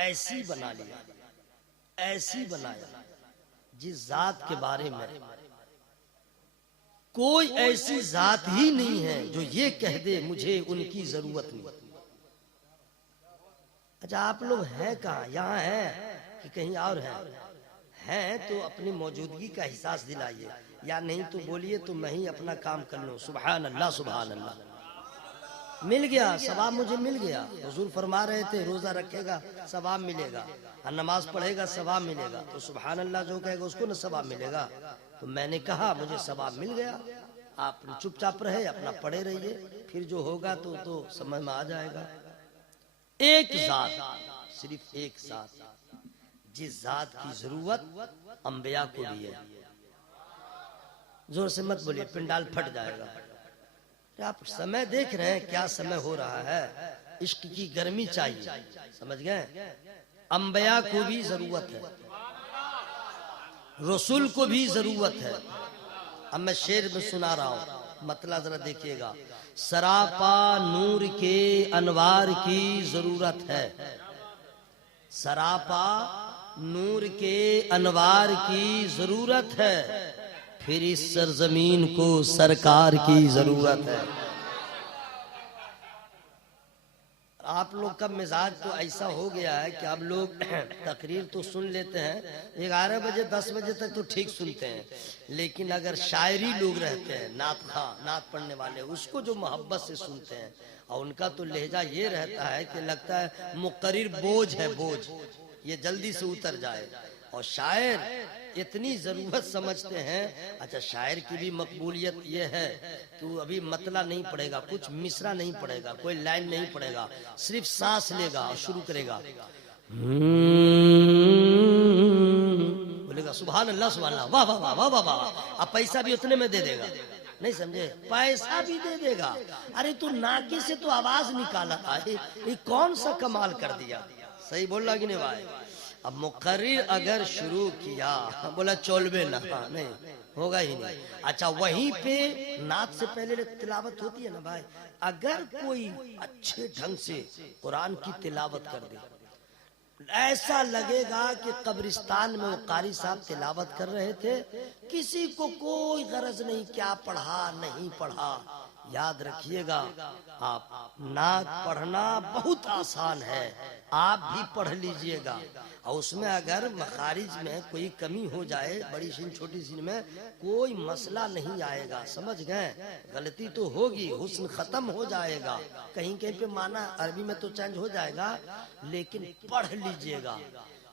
ایسی بنا لیا، ایسی بنایا جس ذات کے بارے میں کوئی ایسی ذات ہی نہیں ہے جو یہ کہہ دے مجھے ان کی ضرورت نہیں۔ اچھا آپ لوگ ہیں کہاں؟ یہاں ہیں کہ کہیں اور ہیں تو اپنی موجودگی کا احساس دلائیے، یا نہیں تو بولیے تو میں ہی اپنا کام کر لوں۔ سبحان اللہ سبحان اللہ، مل گیا ثواب، مجھے مل گیا۔ حضور فرما رہے تھے روزہ رکھے گا ثواب ملے گا، اور نماز پڑھے گا ثواب ملے گا، تو سبحان اللہ جو کہے گا اس کو نہ ثواب ملے گا۔ تو میں نے کہا مجھے ثواب مل گیا، آپ چپ چاپ رہے اپنا پڑھے رہیے، پھر جو ہوگا تو سمجھ میں آ جائے گا۔ ایک ذات، صرف ایک ذات، جس ذات کی ضرورت انبیاء کو بھی ہے۔ زور سے مت بولیے پنڈال پھٹ جائے گا۔ آپ سمے دیکھ رہے ہیں کیا سمے ہو رہا ہے، عشق کی گرمی چاہیے، سمجھ گئے؟ انبیاء کو بھی ضرورت ہے، رسول کو بھی ضرورت ہے۔ اب میں شعر میں سنا رہا ہوں، مطلب ذرا دیکھیے گا۔ سراپا نور کے انوار کی ضرورت ہے، سراپا نور کے انوار کی ضرورت ہے، پھر اس سرزمین کو سرکار کی ضرورت ہے۔ آپ لوگ کا مزاج تو ایسا ہو گیا ہے کہ اب لوگ تقریر تو سن لیتے ہیں 11 بجے 10 بجے تک تو ٹھیک سنتے ہیں، لیکن اگر شاعری لوگ رہتے ہیں، نعت خواں نعت پڑھنے والے، اس کو جو محبت سے سنتے ہیں، اور ان کا تو لہجہ یہ رہتا ہے کہ لگتا ہے مقرر بوجھ ہے، بوجھ یہ جلدی سے اتر جائے، اور شاعر اتنی ضرورت سمجھتے ہیں۔ اچھا شاعر کی بھی مقبولیت یہ ہے کہ وہ ابھی مطلع نہیں پڑھے گا، کچھ مصرع نہیں پڑھے گا، کوئی لائن نہیں پڑھے گا، صرف سانس لے گا اور شروع کرے گا، بولے گا سبحان اللہ سبحان اللہ، واہ واہ واہ واہ واہ، اب پیسہ بھی اتنے میں دے دے گا، نہیں سمجھے؟ پیسہ بھی دے دے گا۔ ارے تو ناکے سے تو آواز نکالا تھا، یہ کون سا کمال کر دیا؟ صحیح بول رہا کہ نہیں بھائی؟ اب مقرر اگر شروع کیا، بولا چولبے نہ، نہیں ہوگا ہی نہیں۔ اچھا وہیں پہ نعت سے پہلے تلاوت ہوتی ہے نا بھائی، اگر کوئی اچھے ڈھنگ سے قرآن کی تلاوت کر دے، ایسا لگے گا کہ قبرستان میں وہ قاری صاحب تلاوت کر رہے تھے، کسی کو کوئی غرض نہیں کیا پڑھا نہیں پڑھا۔ یاد رکھیے گا آپ، نعت پڑھنا بہت آسان ہے، آپ بھی پڑھ لیجئے گا، اور اس میں اگر مخارج میں کوئی کمی ہو جائے، بڑی سین چھوٹی سین میں کوئی مسئلہ نہیں آئے گا، سمجھ گئے؟ غلطی تو ہوگی، حسن ختم ہو جائے گا، کہیں کہیں پہ معنی عربی میں تو چینج ہو جائے گا، لیکن پڑھ لیجئے گا۔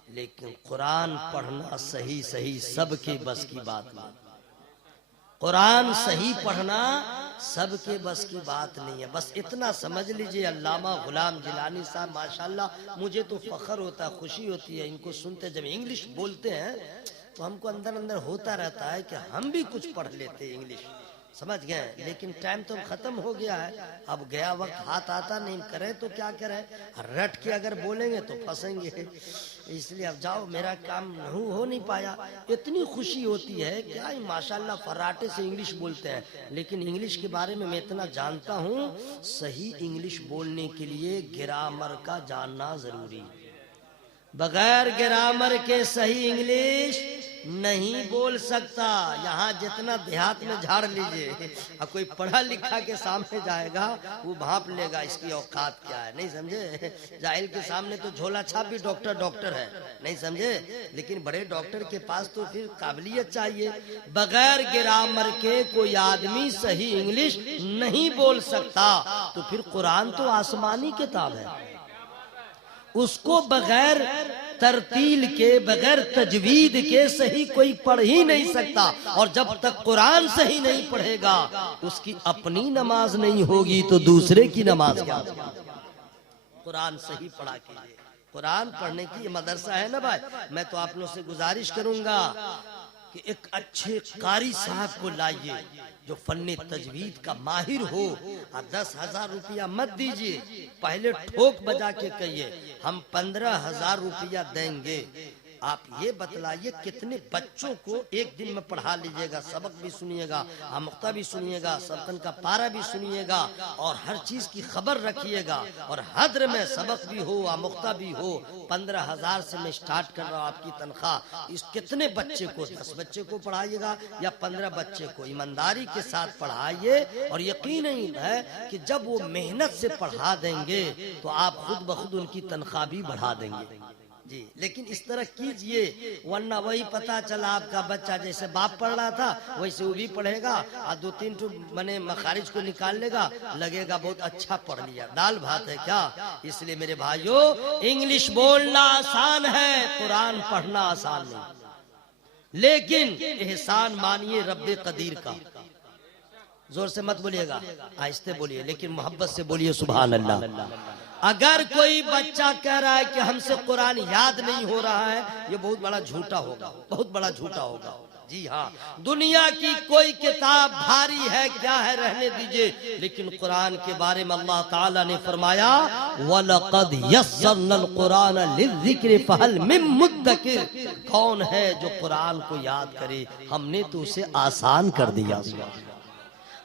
لیکن قرآن پڑھنا صحیح صحیح سب کے بس کی بات نہیں، قرآن صحیح پڑھنا سب کے بس کی بات نہیں ہے۔ بس اتنا سمجھ لیجئے، علامہ غلام جیلانی صاحب ماشاءاللہ، مجھے تو فخر ہوتا ہے، خوشی ہوتی ہے ان کو سنتے، جب انگلش بولتے ہیں تو ہم کو اندر اندر ہوتا رہتا ہے کہ ہم بھی کچھ پڑھ لیتے انگلش، سمجھ گئے؟ لیکن ٹائم تو ختم ہو گیا ہے، اب گیا وقت ہاتھ آتا نہیں، کریں تو کیا کریں، رٹ کے اگر بولیں گے تو پھنسیں گے، اس لیے اب جاؤ، میرا کام ہو نہیں پایا۔ اتنی خوشی ہوتی ہے کہ ماشاءاللہ فراٹے سے انگلش بولتے ہیں، لیکن انگلش کے بارے میں اتنا جانتا ہوں، صحیح انگلش بولنے کے لیے گرامر کا جاننا ضروری، بغیر گرامر کے صحیح انگلش نہیں بول سکتا۔ یہاں جتنا دیہات میں جھاڑ لیجئے، اب کوئی پڑھا لکھا کے سامنے جائے گا وہ بھانپ لے گا اس کی اوقات کیا ہے، نہیں سمجھے؟ جاہل کے سامنے تو جھولا چھاپ بھی ڈاکٹر ڈاکٹر ہے، نہیں سمجھے؟ لیکن بڑے ڈاکٹر کے پاس تو پھر قابلیت چاہیے۔ بغیر گرامر کے کوئی آدمی صحیح انگلش نہیں بول سکتا، تو پھر قرآن تو آسمانی کتاب ہے، اس کو بغیر ترتیل کے، بغیر تجوید کے صحیح کوئی پڑھ ہی نہیں سکتا، اور جب تک قرآن صحیح نہیں پڑھے گا اس کی اپنی نماز نہیں ہوگی تو دوسرے کی نماز کیا ہوگی؟ قرآن صحیح پڑھا کیجئے، قرآن پڑھنے کی یہ مدرسہ ہے نا بھائی۔ میں تو آپ لوگوں سے گزارش کروں گا کہ ایک اچھے قاری صاحب کو لائیے جو فن تجوید کا ماہر ہو، 10,000 روپیہ مت دیجئے، پہلے ٹھوک بجا کے کہیے ہم 15,000 روپیہ دیں گے، آپ یہ بتلائیے کتنے بچوں کو ایک دن میں پڑھا لیجئے گا، سبق بھی سنیے گا، آموختہ بھی سنیے گا، سبقن کا پارہ بھی سنیے گا، اور ہر چیز کی خبر رکھیے گا، اور حضر میں سبق بھی ہو، آموختہ بھی ہو۔ 15,000 سے میں سٹارٹ کر رہا ہوں آپ کی تنخواہ، اس کتنے بچے کو، 10 بچے کو پڑھائیے گا یا 15 بچے کو، ایمانداری کے ساتھ پڑھائیے، اور یقین ہے کہ جب وہ محنت سے پڑھا دیں گے تو آپ خود بخود ان کی تنخواہ بھی بڑھا دیں گے جی۔ لیکن اس طرح کیجئے، ورنہ وہی پتا چلا آپ کا بچہ جیسے باپ پڑھ رہا تھا ویسے وہ بھی پڑھے گا، اور 2-3 مخارج کو نکال لے گا، لگے گا بہت اچھا پڑھ لیا، دال بھات ہے کیا۔ اس لیے میرے بھائیو، انگلش بولنا آسان ہے، قرآن پڑھنا آسان نہیں، لیکن احسان مانیے رب قدیر کا۔ زور سے مت بولیے گا، آہستہ بولیے، لیکن محبت سے بولیے سبحان اللہ۔ اگر کوئی بچہ کہہ رہا ہے کہ ہم سے قرآن یاد نہیں ہو رہا ہے، یہ بہت بڑا جھوٹا ہوگا، بہت بڑا جھوٹا ہوگا۔ جی ہاں، دنیا کی کوئی کتاب بھاری ہے کیا ہے رہنے دیجئے، لیکن قرآن کے بارے میں اللہ تعالیٰ نے فرمایا وَلَقَدْ يَسَّرْنَا الْقُرْآنَ لِلذِّكْرِ فَهَلْ مِن مُدَّكِرٍ، کون ہے جو قرآن کو یاد کرے، ہم نے تو اسے آسان کر دیا۔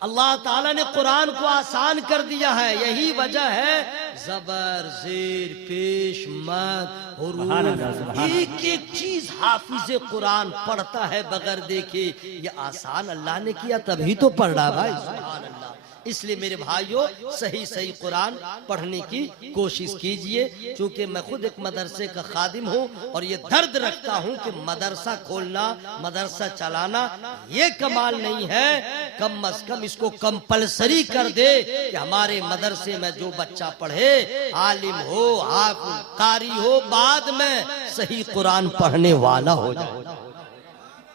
اللہ تعالیٰ نے قرآن کو آسان کر دیا ہے، یہی وجہ ہے زبر، زیر، پیش، مد، حروف، ایک ایک چیز حافظ قرآن پڑھتا ہے بغیر دیکھے۔ یہ آسان اللہ نے کیا تبھی تو پڑھ رہا بھائی، سبحان اللہ۔ اس لیے میرے بھائیوں، صحیح قرآن پڑھنے کی کوشش کیجئے۔ چونکہ میں خود ایک مدرسے کا خادم ہوں اور یہ درد رکھتا ہوں کہ مدرسہ کھولنا، مدرسہ چلانا یہ کمال نہیں ہے، کم از کم اس کو کمپلسری کر دے کہ ہمارے مدرسے میں جو بچہ پڑھے، عالم ہو، حافظ، قاری ہو، بعد میں صحیح قرآن پڑھنے والا ہو جائے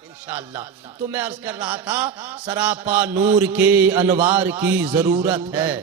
انشاءاللہ۔ تو میں عرض کر رہا تھا، سراپا نور کے انوار کی ضرورت ہے،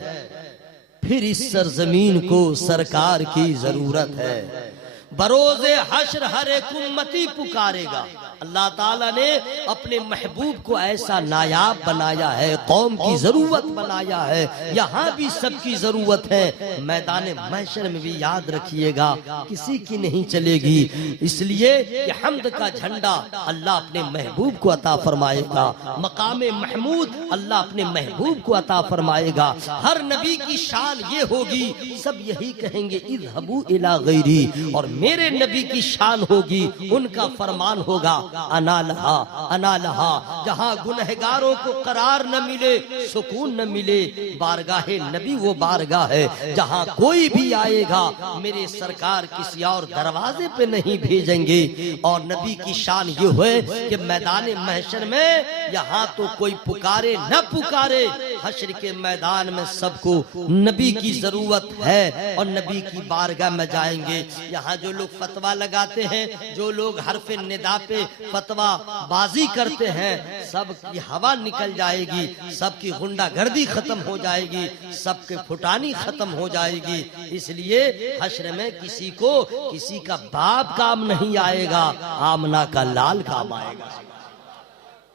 پھر اس سرزمین کو سرکار کی ضرورت ہے، بروز حشر ہر ایک امتی پکارے گا۔ اللہ تعالیٰ نے اپنے محبوب کو ایسا نایاب بنایا ہے، قوم کی ضرورت بنایا ہے، یہاں بھی سب کی ضرورت ہے، میدان محشر میں بھی یاد رکھیے گا کسی کی نہیں چلے گی۔ اس لیے کہ حمد کا جھنڈا اللہ اپنے محبوب کو عطا فرمائے گا، مقام محمود اللہ اپنے محبوب کو عطا فرمائے گا۔ ہر نبی کی شان یہ ہوگی، سب یہی کہیں گے اذهبوا الی غیری، اور میرے نبی کی شان ہوگی، ان کا فرمان ہوگا انا لہا انا لہا۔ جہاں گنہگاروں کو قرار نہ ملے، سکون نہ ملے، بارگاہ نبی وہ بارگاہ ہے جہاں کوئی بھی آئے گا میرے سرکار کسی اور دروازے پہ نہیں بھیجیں گے۔ اور نبی کی شان یہ ہے کہ میدان محشر میں یہاں تو کوئی پکارے نہ پکارے، حشر کے میدان میں سب کو نبی کی ضرورت ہے اور نبی کی بارگاہ میں جائیں گے۔ یہاں جو لوگ فتویٰ لگاتے ہیں، جو لوگ حرف ندا پہ فتویٰ بازی کرتے ہیں، سب کی ہوا نکل جائے گی، سب کی غنڈہ گردی ختم ہو جائے گی، سب کے پھٹانی ختم ہو جائے گی۔ اس لیے حشر میں کسی کو کسی کا باپ کام نہیں آئے گا، آمنہ کا لال کام آئے گا۔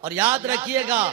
اور یاد رکھیے گا،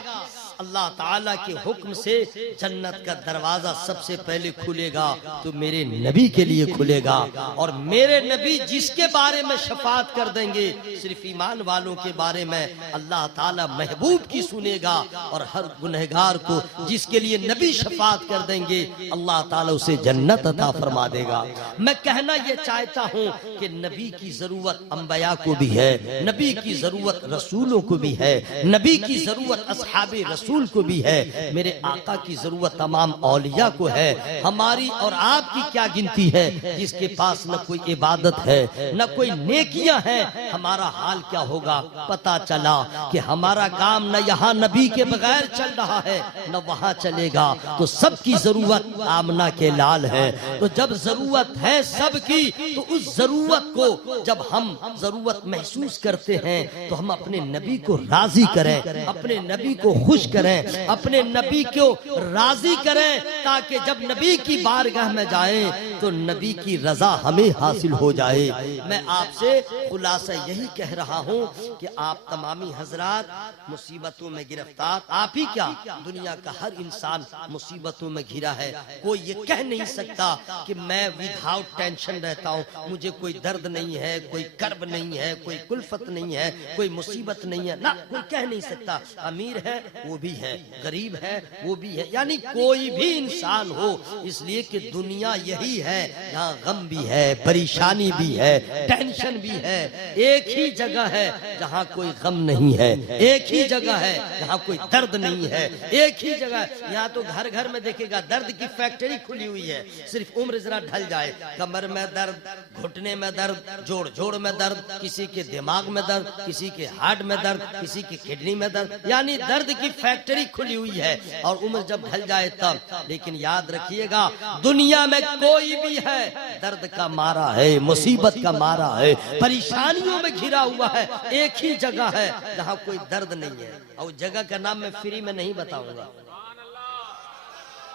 اللہ تعالیٰ کے حکم سے جنت کا دروازہ سب سے پہلے کھلے گا تو میرے نبی کے لیے کھلے گا، اور میرے نبی جس کے بارے میں شفاعت کر دیں گے، صرف ایمان والوں کے بارے میں اللہ تعالیٰ محبوب کی سنے گا، اور ہر گنہگار کو جس کے لیے نبی شفاعت کر دیں گے اللہ تعالیٰ اسے جنت عطا فرما دے گا۔ میں کہنا یہ چاہتا ہوں کہ نبی کی ضرورت انبیاء کو بھی ہے، نبی کی ضرورت رسولوں کو بھی ہے، نبی کی ضرورت اصحاب رسول کو بھی ہے، میرے آقا کی ضرورت تمام اولیاء کو ہے۔ ہماری اور آپ کی کیا گنتی ہے جس کے پاس نہ کوئی عبادت ہے نہ کوئی نیکیاں ہیں، ہمارا حال کیا ہوگا؟ پتا چلا کہ ہمارا کام نہ یہاں نبی کے بغیر چل رہا ہے نہ وہاں چلے گا، تو سب کی ضرورت آمنہ کے لال ہے۔ تو جب ضرورت ہے سب کی، تو اس ضرورت کو جب ہم ضرورت محسوس کرتے ہیں تو ہم اپنے نبی کو راضی کریں، اپنے نبی کو خوش کریں، کریں, اپنے نبی کو راضی کریں, تاکہ جب نبی کی بارگاہ میں جائیں تو نبی کی رضا ہمیں حاصل ہو جائے. میں آپ سے خلاصہ یہی کہہ رہا ہوں کہ آپ تمامی حضرات مصیبتوں میں گرفتار, آپ ہی کیا دنیا کا ہر انسان مصیبتوں میں گھرا ہے. کوئی یہ کہہ نہیں سکتا کہ میں وداؤٹ ٹینشن رہتا ہوں, مجھے کوئی درد نہیں ہے, کوئی کرب نہیں ہے, کوئی کلفت نہیں ہے, کوئی مصیبت نہیں ہے. نہ, کوئی کہہ نہیں سکتا. امیر ہے وہ بھی ہے, غریب ہے وہ بھی ہے, یعنی کوئی بھی انسان ہو, اس لیے کہ دنیا یہی ہے یہاں غم بھی ہے, پریشانی بھی ہے, ٹینشن بھی ہے. ایک ہی جگہ ہے جہاں کوئی غم نہیں ہے, ایک ہی جگہ ہے جہاں کوئی درد نہیں ہے, ایک ہی جگہ ہے. یہاں تو گھر گھر میں دیکھے گا درد کی فیکٹری کھلی ہوئی ہے. صرف عمر ذرا ڈھل جائے, کمر میں درد, گھٹنے میں درد, جوڑ میں درد, کسی کے دماغ میں درد, کسی کے ہارٹ میں درد, کسی کی کڈنی میں درد, یعنی درد کی فیکٹری کھلی ہوئی ہے. اور عمر جب ڈھل جائے تب. لیکن یاد رکھیے گا دنیا میں کوئی بھی ہے درد کا مارا ہے, مصیبت کا مارا ہے, پریشانیوں میں گھرا ہوا ہے. ایک ہی جگہ ہے جہاں کوئی درد نہیں ہے, اور جگہ کا نام میں فری میں نہیں بتاؤں گا.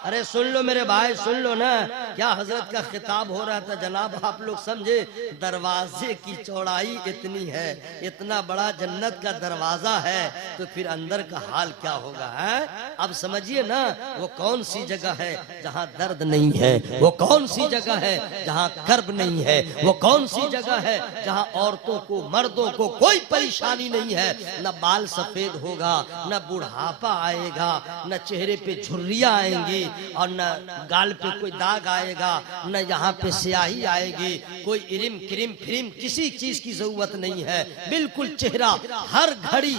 ارے سن لو میرے بھائی, سن لو نا, کیا حضرت کا خطاب ہو رہا تھا جناب, آپ لوگ سمجھے. دروازے کی چوڑائی اتنی ہے, اتنا بڑا جنت کا دروازہ ہے, تو پھر اندر کا حال کیا ہوگا ہے. اب سمجھیے نا, وہ کون سی جگہ ہے جہاں درد نہیں ہے, وہ کون سی جگہ ہے جہاں کرب نہیں ہے, وہ کون سی جگہ ہے جہاں عورتوں کو, مردوں کو کوئی پریشانی نہیں ہے. نہ بال سفید ہوگا, نہ بڑھاپا آئے گا, نہ چہرے پہ جھریاں آئیں گی, اور نہ گال پہ کوئی داغ آئے گا, نہ یہاں پہ سیاہی آئے گی, کوئی علم کریم فریم کسی چیز کی ضرورت نہیں ہے. بالکل چہرہ ہر گھڑی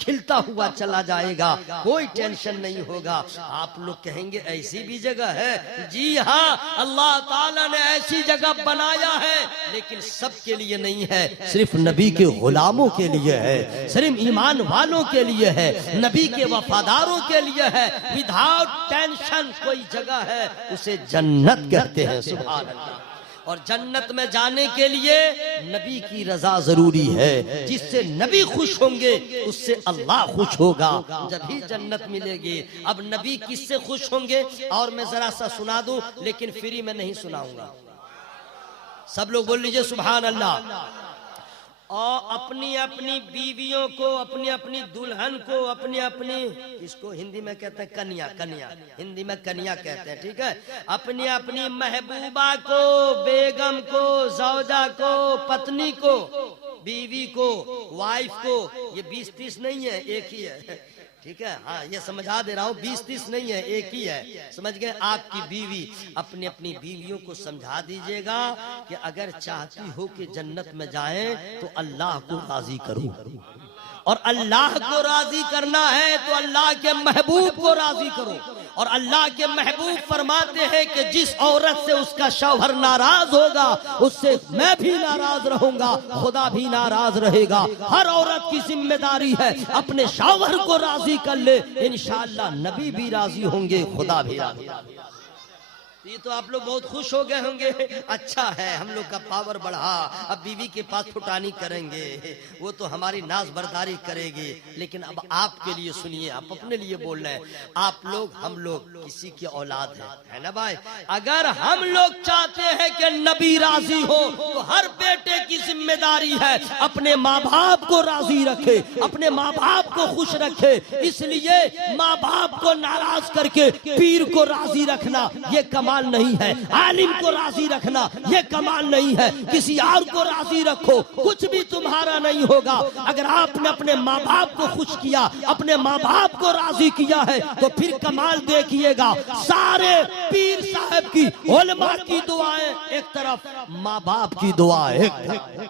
کھلتا ہوا چلا جائے گا, کوئی ٹینشن نہیں ہوگا. آپ لوگ کہیں گے ایسی بھی جگہ ہے. جی ہاں, اللہ تعالیٰ نے ایسی جگہ بنایا ہے, لیکن سب کے لیے نہیں ہے, صرف نبی کے غلاموں کے لیے ہے, صرف ایمان والوں کے لیے ہے, نبی کے وفاداروں کے لیے ہے. وداؤٹ ٹینشن کوئی جگہ ہے, اسے جنت کہتے ہیں. سبحان اللہ. اور جنت میں جانے کے لیے نبی کی رضا ضروری ہے. جس سے نبی خوش ہوں گے اس سے اللہ خوش ہوگا, جب ہی جنت ملے گی. اب نبی کس سے خوش ہوں گے, اور میں ذرا سا سنا دوں, لیکن فری میں نہیں سناؤں گا. سب لوگ بول لیجئے سبحان اللہ. اور اپنی اپنی بیویوں کو, اپنی اپنی دلہن کو, اپنی اپنی, اس کو ہندی میں کہتے ہیں کنیا, کنیا ہندی میں کنیا کہتے ہیں, ٹھیک ہے. اپنی اپنی محبوبہ کو, بیگم کو, زوجہ کو, پتنی کو, بیوی کو, وائف کو, یہ 20-30 نہیں ہے, ایک ہی ہے, ٹھیک ہے. ہاں یہ سمجھا دے رہا ہوں, 20-30 نہیں ہے, ایک ہی ہے, سمجھ گئے. آپ کی بیوی, اپنی اپنی بیویوں کو سمجھا دیجئے گا کہ اگر چاہتی ہو کہ جنت میں جائیں تو اللہ کو راضی کرو, اور اللہ کو راضی کرنا ہے تو اللہ کے محبوب کو راضی کرو. اور اللہ کے محبوب فرماتے ہیں کہ جس عورت سے اس کا شوہر ناراض ہوگا اس سے میں بھی ناراض رہوں گا, خدا بھی ناراض رہے گا. ہر عورت کی ذمہ داری ہے اپنے شوہر کو راضی کر لے, انشاءاللہ نبی بھی راضی ہوں گے, خدا بھی راضی. یہ تو آپ لوگ بہت خوش ہو گئے ہوں گے, اچھا ہے ہم لوگ کا پاور بڑھا, اب بیوی کے پاس پھٹانی کریں گے, وہ تو ہماری ناز برداری کرے گی. لیکن اب آپ کے لیے سنیے, آپ اپنے لیے بول رہے ہیں, آپ لوگ, ہم لوگ کسی کی اولاد ہے نا بھائی. اگر ہم لوگ چاہتے ہیں کہ نبی راضی ہو تو ہر بیٹے کی ذمہ داری ہے اپنے ماں باپ کو راضی رکھے, اپنے ماں باپ کو خوش رکھے. اس لیے ماں باپ کو ناراض کر کے پیر کو راضی رکھنا یہ کمال نہیں ہے, عالم کو راضی رکھنا یہ کمال نہیں ہے. کسی اور کو راضی رکھو, کچھ بھی تمہارا نہیں ہوگا. اگر آپ نے اپنے ماں باپ کو خوش کیا, اپنے ماں باپ کو راضی کیا ہے, تو پھر کمال دیکھیے گا. سارے پیر صاحب کی, علماء کی دعائیں ایک طرف, ماں باپ کی دعا ایک طرف.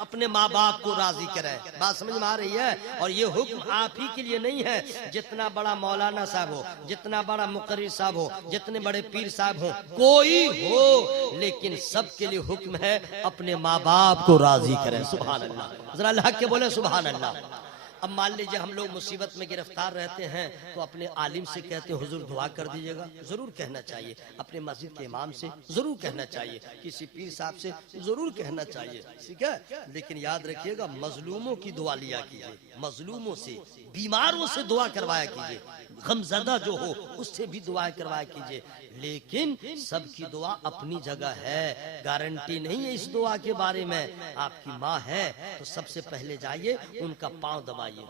اپنے ماں باپ کو راضی کرے. بات سمجھ میں آ رہی ہے؟ اور یہ حکم آپ ہی کے لیے نہیں ہے, جتنا بڑا مولانا صاحب ہو, جتنا بڑا مقرر صاحب ہو, جتنے بڑے پیر صاحب ہو, کوئی ہو, لیکن سب کے لیے حکم ہے اپنے ماں باپ کو راضی کرے. سبحان اللہ. ذرا اللہ کے بولے سبحان اللہ. اب مان لیجئے ہم لوگ مصیبت میں گرفتار رہتے ہیں تو اپنے عالم سے کہتے ہیں حضور دعا کر دیجیے گا، ضرور کہنا چاہیے، اپنے مسجد کے امام سے ضرور کہنا چاہیے، کسی پیر صاحب سے ضرور کہنا چاہیے، ٹھیک ہے؟ لیکن یاد رکھیے گا مظلوموں کی دعا لیا کیجیے، مظلوموں سے، بیماروں سے دعا کروایا کیجیے، غم زدہ جو ہو اس سے بھی دعا کروایا کیجیے، لیکن سب کی دعا اپنی جگہ ہے، گارنٹی نہیں ہے اس دعا کے بارے میں۔ آپ کی ماں ہے تو سب سے پہلے جائیے ان کا پاؤں دبائیے،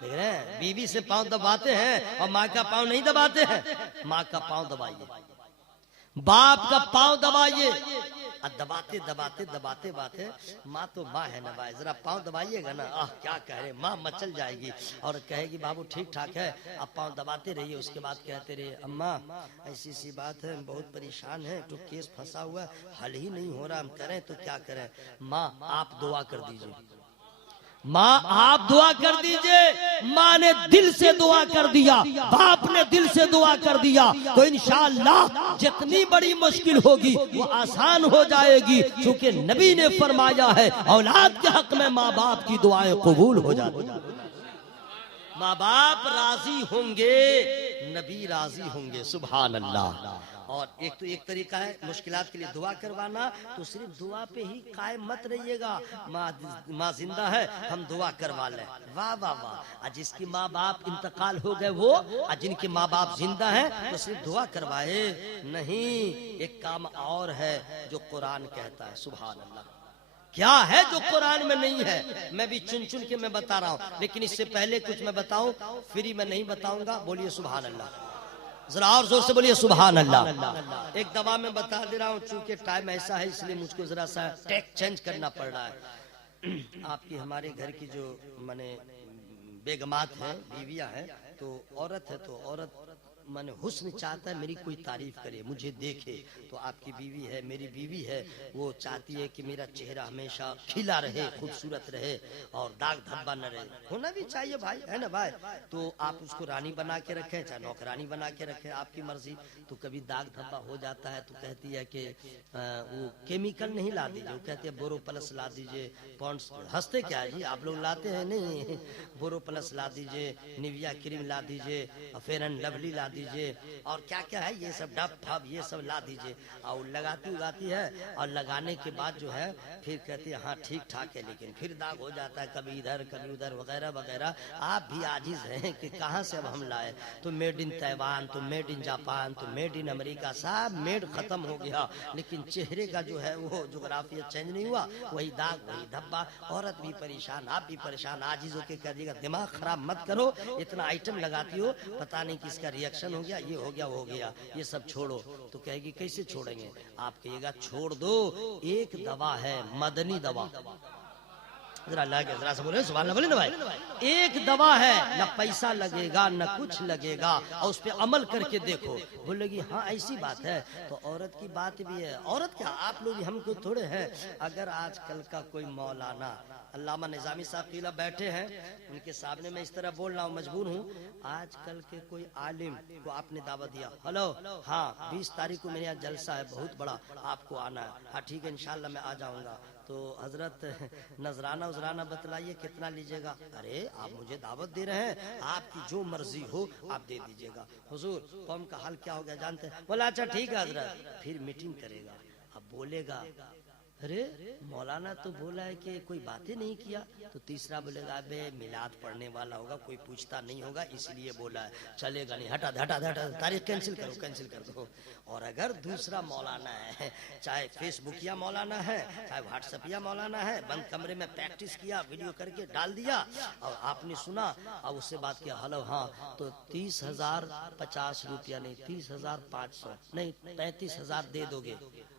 دیکھ رہے ہیں بیوی سے پاؤں دباتے ہیں اور ماں کا پاؤں نہیں دباتے ہیں، ماں کا پاؤں دبائیے، باپ کا پاؤں دبائیے، دباتے دباتے دباتے باتے ماں تو ماں ہے نا بھائی، ذرا پاؤں دبائیے گا نا، کیا کہہ رہے، ماں مچل جائے گی اور کہے گی بابو ٹھیک ٹھاک ہے، اب پاؤں دباتے رہیے، اس کے بعد کہتے رہیے اماں ایسی سی بات ہے، بہت پریشان ہے، تو کیس پھنسا ہوا ہے، حل ہی نہیں ہو رہا، ہم کریں تو کیا کریں؟ ماں آپ دعا کر دیجئے، ماں آپ دعا کر دیجئے، ماں نے دل سے دعا کر دیا، باپ نے دل سے دعا کر دیا تو انشاءاللہ جتنی بڑی مشکل ہوگی وہ آسان ہو جائے گی، چونکہ نبی نے فرمایا ہے اولاد کے حق میں ماں باپ کی دعائیں قبول ہو جاتی ہیں، ماں باپ راضی ہوں گے نبی راضی ہوں گے، سبحان اللہ۔ اور ایک طریقہ ہے مشکلات کے لیے دعا کروانا، تو صرف دعا پہ ہی قائم مت رہیے گا، ماں زندہ ہے ہم دعا کروا لیں، واہ واہ واہ، جس کی ماں باپ انتقال ہو گئے وہ، جن کے ماں باپ زندہ ہیں تو صرف دعا کروائے نہیں، ایک کام اور ہے جو قرآن کہتا ہے، سبحان اللہ۔ کیا ہے جو قرآن میں نہیں ہے؟ میں بھی چن چن کے میں بتا رہا ہوں، لیکن اس سے پہلے کچھ میں بتاؤں، فری میں نہیں بتاؤں گا، بولیے سبحان اللہ، ذرا اور زور سے بولیے سبحان اللہ۔ ایک دوا میں بتا دے رہا ہوں، چونکہ ٹائم ایسا ہے اس لیے مجھ کو ذرا سا ٹیک چینج کرنا پڑ رہا ہے۔ آپ کی ہمارے گھر کی جو مانے بیگمات ہیں، بیویاں ہیں، تو عورت ہے تو عورت مانے حسن چاہتا ہے میری کوئی تعریف کرے، مجھے دیکھے، تو آپ کی بیوی ہے، میری بیوی ہے، وہ چاہتی ہے کہ میرا چہرہ ہمیشہ کھلا رہے، خوبصورت رہے اور داغ دھبا نہ رہے، ہونا بھی چاہیے بھائی، ہے نا بھائی؟ تو آپ اس کو رانی بنا کے رکھیں چاہے نوکرانی بنا کے رکھیں، آپ کی مرضی۔ تو کبھی داغ دھبا ہو جاتا ہے تو کہتی ہے کہ وہ کیمیکل نہیں لا دیجیے، وہ کہتے ہیں بورو پلس لا دیجیے، پونڈس، ہنستے کیا ہے جی آپ لوگ لاتے ہیں نہیں، بورو پلس لا دیجیے، نیویا کریم لا دیجیے، فیئر اینڈ لولی لا دیجیے، اور کیا کیا ہے یہ سب ڈب پھب یہ سب لا دیجیے، اور لگاتی ہے، اور لگانے کے بعد جو ہے پھر کہتی ہے ہاں ٹھیک ٹھاک ہے، لیکن پھر داغ ہو جاتا ہے کبھی ادھر کبھی ادھر وغیرہ وغیرہ۔ آپ بھی عاجز ہیں کہ کہاں سے اب ہم لائے، تو میڈ ان تائیوان، تو میڈ ان جاپان، تو made in America, sub made ختم ہو گیا، لیکن چہرے کا جو ہے وہ جغرافیہ چینج نہیں ہوا، وہی داغ وہی دھبا۔ عورت بھی پریشان، آپ بھی پریشان، عاجز ہو کے کہہ دیے گا دماغ خراب مت کرو، اتنا آئٹم لگاتی ہو، پتہ نہیں کس کا ریئیکشن ہو گیا، یہ ہو گیا وہ ہو گیا، یہ سب چھوڑو۔ تو کہے گی کیسے چھوڑیں گے؟ آپ کہیے گا چھوڑ دو، ایک دوا ہے مدنی دوا، ذرا اللہ کے ذرا سے بولے سبحان اللہ، بولے نا بھائی، ایک دوا ہے، نہ پیسہ لگے گا نہ کچھ لگے گا، اور اس پہ عمل کر کے دیکھو۔ بولے گی ہاں ایسی بات ہے، تو عورت کی بات بھی ہے، عورت کیا آپ لوگ ہم کو تھوڑے ہیں، اگر آج کل کا کوئی مولانا علامہ نظامی صاحب قلعہ بیٹھے ہیں، ان کے سامنے میں اس طرح بول رہا ہوں، مجبور ہوں، آج کل کے کوئی عالم کو آپ نے دعوت دیا، ہلو ہاں 20 تاریخ کو میرے یہاں جلسہ ہے بہت بڑا، آپ کو آنا ہے، ہاں ٹھیک ہے انشاءاللہ میں آ جاؤں گا، تو حضرت نذرانہ وزرانہ بتلائیے کتنا لیجئے گا؟ ارے آپ مجھے دعوت دے رہے ہیں، آپ کی جو مرضی ہو آپ دے دیجئے گا۔ حضور قوم کا حال کیا ہو گیا جانتے ہیں؟ بولا اچھا ٹھیک ہے حضرت، پھر میٹنگ کرے گا، اب بولے گا ارے مولانا تو بولا ہے کہ کوئی باتیں نہیں کیا، تو تیسرا بولے گا بے میلاد پڑھنے والا ہوگا کوئی پوچھتا نہیں ہوگا اس لیے بولا ہے، چلے گا نہیں، ہٹا دے تاریخ کینسل کر دو۔ اور اگر دوسرا مولانا ہے، چاہے فیس بکیا مولانا ہے چاہے واٹس ایپیا مولانا ہے، بند کمرے میں پریکٹس کیا، ویڈیو کر کے ڈال دیا اور آپ نے سنا اور اس سے بات کیا، ہلو ہاں تو 30,050 روپیہ نہیں 30,500 نہیں 35,000 دے دو گے؟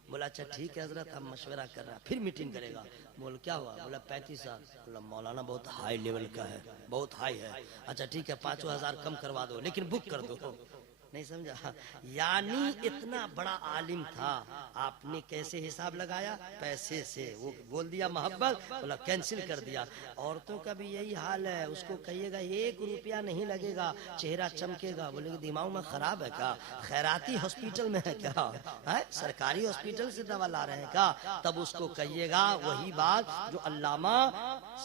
بولا اچھا ٹھیک ہے حضرت ہم مشورہ کر رہے ہیں، پھر میٹنگ کرے گا۔ بول کیا ہوا؟ بولا 35,000۔ بولا مولانا بہت ہائی لیول کا ہے، بہت ہائی ہے، اچھا ٹھیک ہے 5,000 کم کروا دو لیکن بک کر دو، نہیں سمجھا؟ یعنی اتنا بڑا عالم تھا، آپ نے کیسے حساب لگایا؟ پیسے سے۔ وہ بول دیا محبت، بولا کینسل کر دیا۔ عورتوں کا بھی یہی حال ہے، اس کو کہیے گا 1 روپیہ نہیں لگے گا، چہرہ چمکے گا، بولے گا دماغ میں خراب ہے کیا؟ خیراتی ہاسپٹل میں ہے کیا؟ سرکاری ہاسپٹل سے دوا لا رہے ہیں کیا؟ تب اس کو کہیے گا وہی بات جو علامہ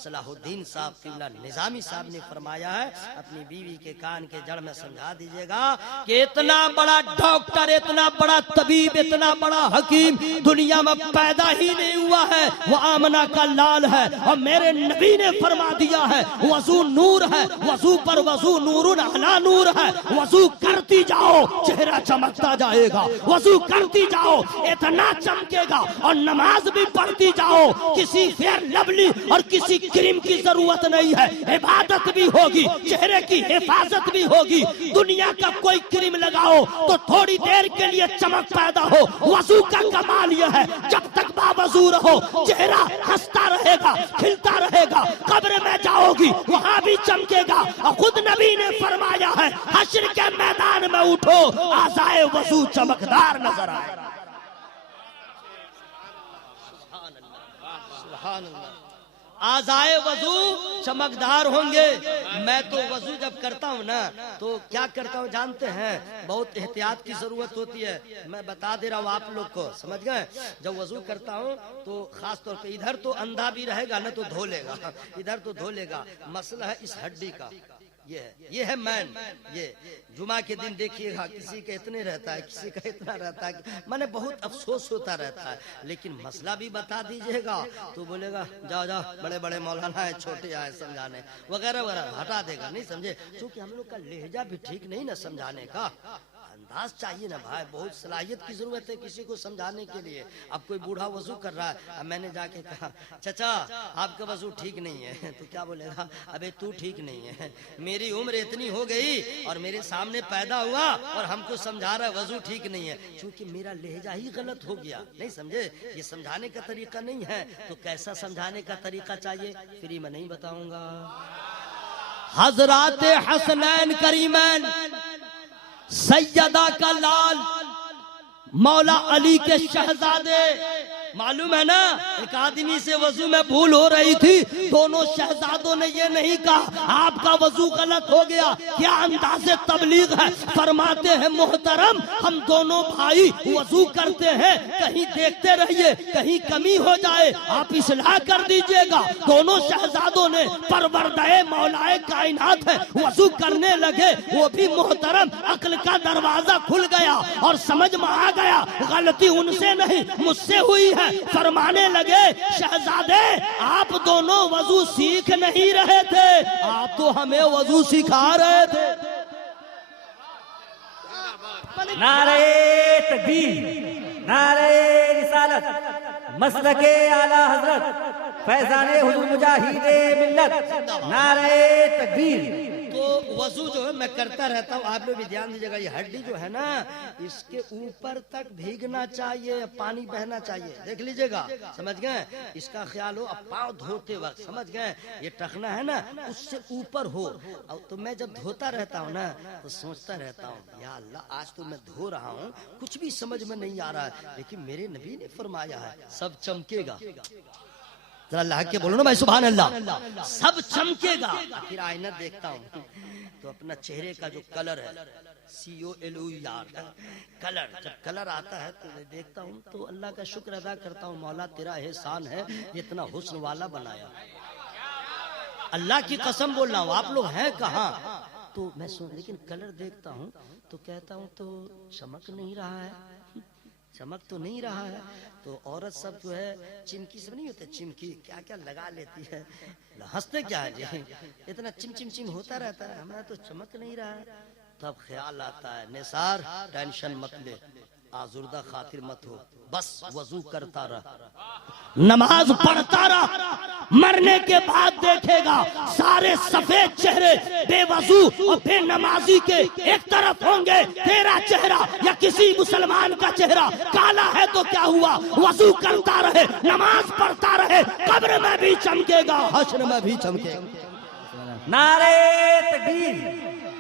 صلاح الدین صاحب قبلہ نظامی صاحب نے فرمایا ہے، اپنی بیوی کے کان کے جڑ میں سمجھا دیجئے گا کہ اتنا بڑا ڈاکٹر، اتنا بڑا طبیب، اتنا بڑا حکیم دنیا میں پیدا ہی نہیں ہوا ہے، وہ آمنہ کا لال ہے، اور میرے نبی نے فرما دیا ہے وضو نور ہے، وضو پر وضو نور علی نور ہے، وضو کرتی جاؤ چہرہ چمکتا جائے گا، وضو کرتی جاؤ اتنا چمکے گا، اور نماز بھی پڑھتی جاؤ، کسی فیئر لولی اور کسی کریم کی ضرورت نہیں ہے، عبادت بھی ہوگی، چہرے کی حفاظت بھی ہوگی۔ دنیا کا کوئی کریم لگاؤ تو تھوڑی دیر کے لیے چمک پیدا ہو، وضو کا کمال یہ ہے جب تک باوضو رہو چہرہ ہنستا رہے گا، کھلتا رہے گا، قبر میں جاؤ گی وہاں بھی چمکے گا، اور خود نبی نے فرمایا ہے حشر کے میدان میں اٹھو اعضائے وضو چمکدار نظر آئے۔ سبحان اللہ، اعضائے وضو چمکدار ہوں گے۔ میں تو وضو جب کرتا ہوں نا تو کیا کرتا ہوں جانتے ہیں؟ بہت احتیاط کی ضرورت ہوتی ہے، میں بتا دے رہا ہوں آپ لوگ کو، سمجھ گئے؟ جب وضو کرتا ہوں تو خاص طور پہ ادھر تو اندھا بھی رہے گا نا تو دھو لے گا، ادھر تو دھو لے گا۔ مسئلہ ہے اس ہڈی کا، یہ ہے مین۔ یہ جمعہ کے دن دیکھیے گا کسی کا اتنے رہتا ہے، کسی کا اتنا رہتا ہے، میں نے بہت افسوس ہوتا رہتا ہے، لیکن مسئلہ بھی بتا دیجئے گا تو بولے گا جاؤ جاؤ بڑے بڑے مولانا ہے، چھوٹے آئے سمجھانے وغیرہ وغیرہ، ہٹا دے گا، نہیں سمجھے؟ کیونکہ ہم لوگ کا لہجہ بھی ٹھیک نہیں نا سمجھانے کا، انداز چاہیے نا بھائی، بہت صلاحیت کی ضرورت ہے کسی کو سمجھانے کے لیے۔ اب کوئی بوڑھا وضو کر رہا ہے، اب میں نے جا کے کہا چچا آپ کا وضو ٹھیک نہیں ہے، تو کیا بولے گا؟ ابے تو ٹھیک نہیں ہے، میری عمر اتنی ہو گئی اور میرے سامنے پیدا ہوا اور ہم کو سمجھا رہا ہے وضو ٹھیک نہیں ہے، چونکہ میرا لہجہ ہی غلط ہو گیا، نہیں سمجھے؟ یہ سمجھانے کا طریقہ نہیں ہے۔ تو کیسا سمجھانے کا طریقہ چاہیے؟ فری میں نہیں بتاؤں گا۔ حضرات حسنین کریمین، سیدہ کا لال، مولا علی کے شہزادے، معلوم ہے نا ایک آدمی سے وضو میں بھول ہو رہی تھی، دونوں شہزادوں نے یہ نہیں کہا آپ کا وضو غلط ہو گیا، کیا انداز تبلیغ ہے، فرماتے ہیں محترم ہم دونوں بھائی وضو کرتے ہیں، کہیں دیکھتے رہیے کہیں کمی ہو جائے آپ اصلاح کر دیجئے گا۔ دونوں شہزادوں نے پروردہ مولا کائنات ہے وضو کرنے لگے، وہ بھی محترم عقل کا دروازہ کھل گیا اور سمجھ میں آ گیا غلطی ان سے نہیں مجھ سے ہوئی ہے۔ فرمانے لگے شہزادے آپ دونوں وضو سیکھ نہیں رہے تھے، آپ تو ہمیں وضو سکھا رہے تھے۔ نعرہ تکبیر، نعرہ رسالت، مسلک اعلی حضرت فیضان حضور مجاہد ملت، نعرہ تکبیر۔ تو وضو جو ہے میں کرتا رہتا ہوں، آپ لوگ بھی دھیان دیجیے گا، یہ ہڈی جو ہے نا اس کے اوپر تک بھیگنا چاہیے، پانی بہنا چاہیے، دیکھ لیجیے گا، سمجھ گئے؟ اس کا خیال ہو اب پاؤں دھوتے وقت، سمجھ گئے؟ یہ ٹخنا ہے نا اس سے اوپر ہو، تو میں جب دھوتا رہتا ہوں نا تو سوچتا رہتا ہوں یا اللہ آج تو میں دھو رہا ہوں کچھ بھی سمجھ میں نہیں آ رہا ہے، لیکن میرے نبی نے فرمایا ہے سب چمکے گا۔ ذرا اللہ کے بولو نا بھائی سبحان اللہ، سب چمکے گا۔ پھر آئینہ دیکھتا ہوں تو اپنا چہرے کا جو کلر ہے COLOR کلر، جب کلر آتا ہے تو میں دیکھتا ہوں تو اللہ کا شکر ادا کرتا ہوں مولا تیرا احسان ہے اتنا حسن والا بنایا۔ اللہ کی قسم بول رہا ہوں، آپ لوگ ہیں کہاں؟ تو میں لیکن کلر دیکھتا ہوں تو کہتا ہوں تو چمک نہیں رہا ہے، چمک تو نہیں رہا ہے۔ تو عورت سب جو ہے چمکی سب نہیں ہوتے، چمکی کیا کیا لگا لیتی ہے، ہنستے کیا ہے جی، اتنا چم چم چم ہوتا رہتا ہے، ہمیں تو چمک نہیں رہا ہے۔ تب خیال آتا ہے نثار ٹینشن مت لے، آزردہ خاطر مت ہو، بس وضو کرتا رہا، نماز پڑھتا رہا، مرنے کے بعد دیکھے گا سارے سفید چہرے بے وضو اور بے نمازی کے ایک طرف ہوں گے، تیرا چہرہ یا کسی مسلمان کا چہرہ کالا ہے تو کیا ہوا، وضو کرتا رہے، نماز پڑھتا رہے، قبر میں بھی چمکے گا، حشر میں بھی چمکے گا۔ نعرہ تکبیر،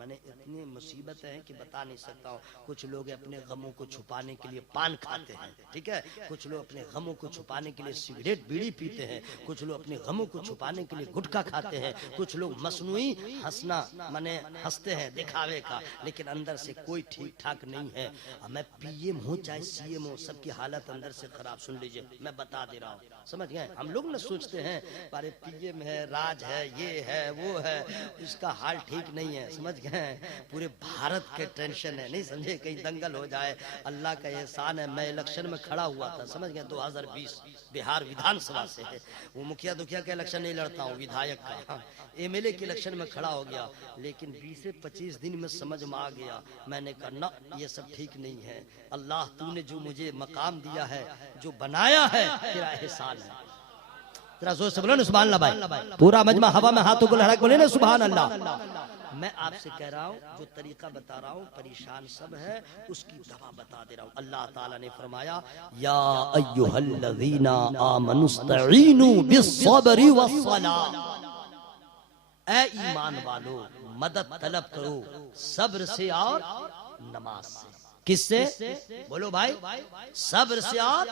میں نے اتنی مصیبتیں ہیں کہ بتا نہیں سکتا ہوں. کچھ لوگ اپنے غموں کو چھپانے کے لیے پان کھاتے ہیں, ٹھیک ہے, کچھ لوگ اپنے غموں کو چھپانے کے لیے سگریٹ بیڑی پیتے ہیں, کچھ لوگ اپنے غموں کو چھپانے کے لیے گٹکا کھاتے ہیں, کچھ لوگ مصنوعی ہنسنا منے ہنستے ہیں دکھاوے کا, لیکن اندر سے کوئی ٹھیک ٹھاک نہیں ہے. میں پی ایم ہوں چاہے سی ایم ہوں, سب کی حالت اندر سے خراب. سن لیجئے میں بتا دے رہا ہوں, سمجھ گئے. ہم لوگ نہ سوچتے ہیں بارے پی ایم ہے, راج ہے, یہ ہے, وہ ہے, اس کا حال ٹھیک نہیں ہے, سمجھ گئے. پورے بھارت کے ٹینشن ہے, نہیں سمجھے, کہیں دنگل ہو جائے. اللہ کا احسان ہے, میں الیکشن میں کھڑا ہوا تھا, سمجھ گئے, 2020 بہار ویدھان سبھا سے ہے. وہ مکھیا دکھیا کا الیکشن نہیں لڑتا ہوں, ودھایک کا, ایم ایل اے کے الیکشن میں کھڑا ہو گیا. لیکن 20 سے 25 دن میں سمجھ میں آ گیا. میں نے کہا نہ, یہ سب ٹھیک نہیں ہے. اللہ تو نے جو مجھے مقام دیا ہے, جو بنایا ہے, تیرا احسان ہے. ذرا زور سے بولو نا سبحان اللہ بھائی. پورا مجمع ہوا میں ہاتھوں کو لہرا کے بولے نا سبحان اللہ. میں آپ سے کہہ رہا ہوں, جو طریقہ بتا رہا ہوں, پریشان سب ہے, اس کی دوا بتا دے رہا ہوں. اللہ تعالیٰ نے فرمایا یا ایھا الذین آمنوا استعینوا بالصبر والصلاۃ, اے ایمان والو مدد طلب کرو صبر سے اور نماز سے. کس سے؟ بولو بھائی, صبر سے اور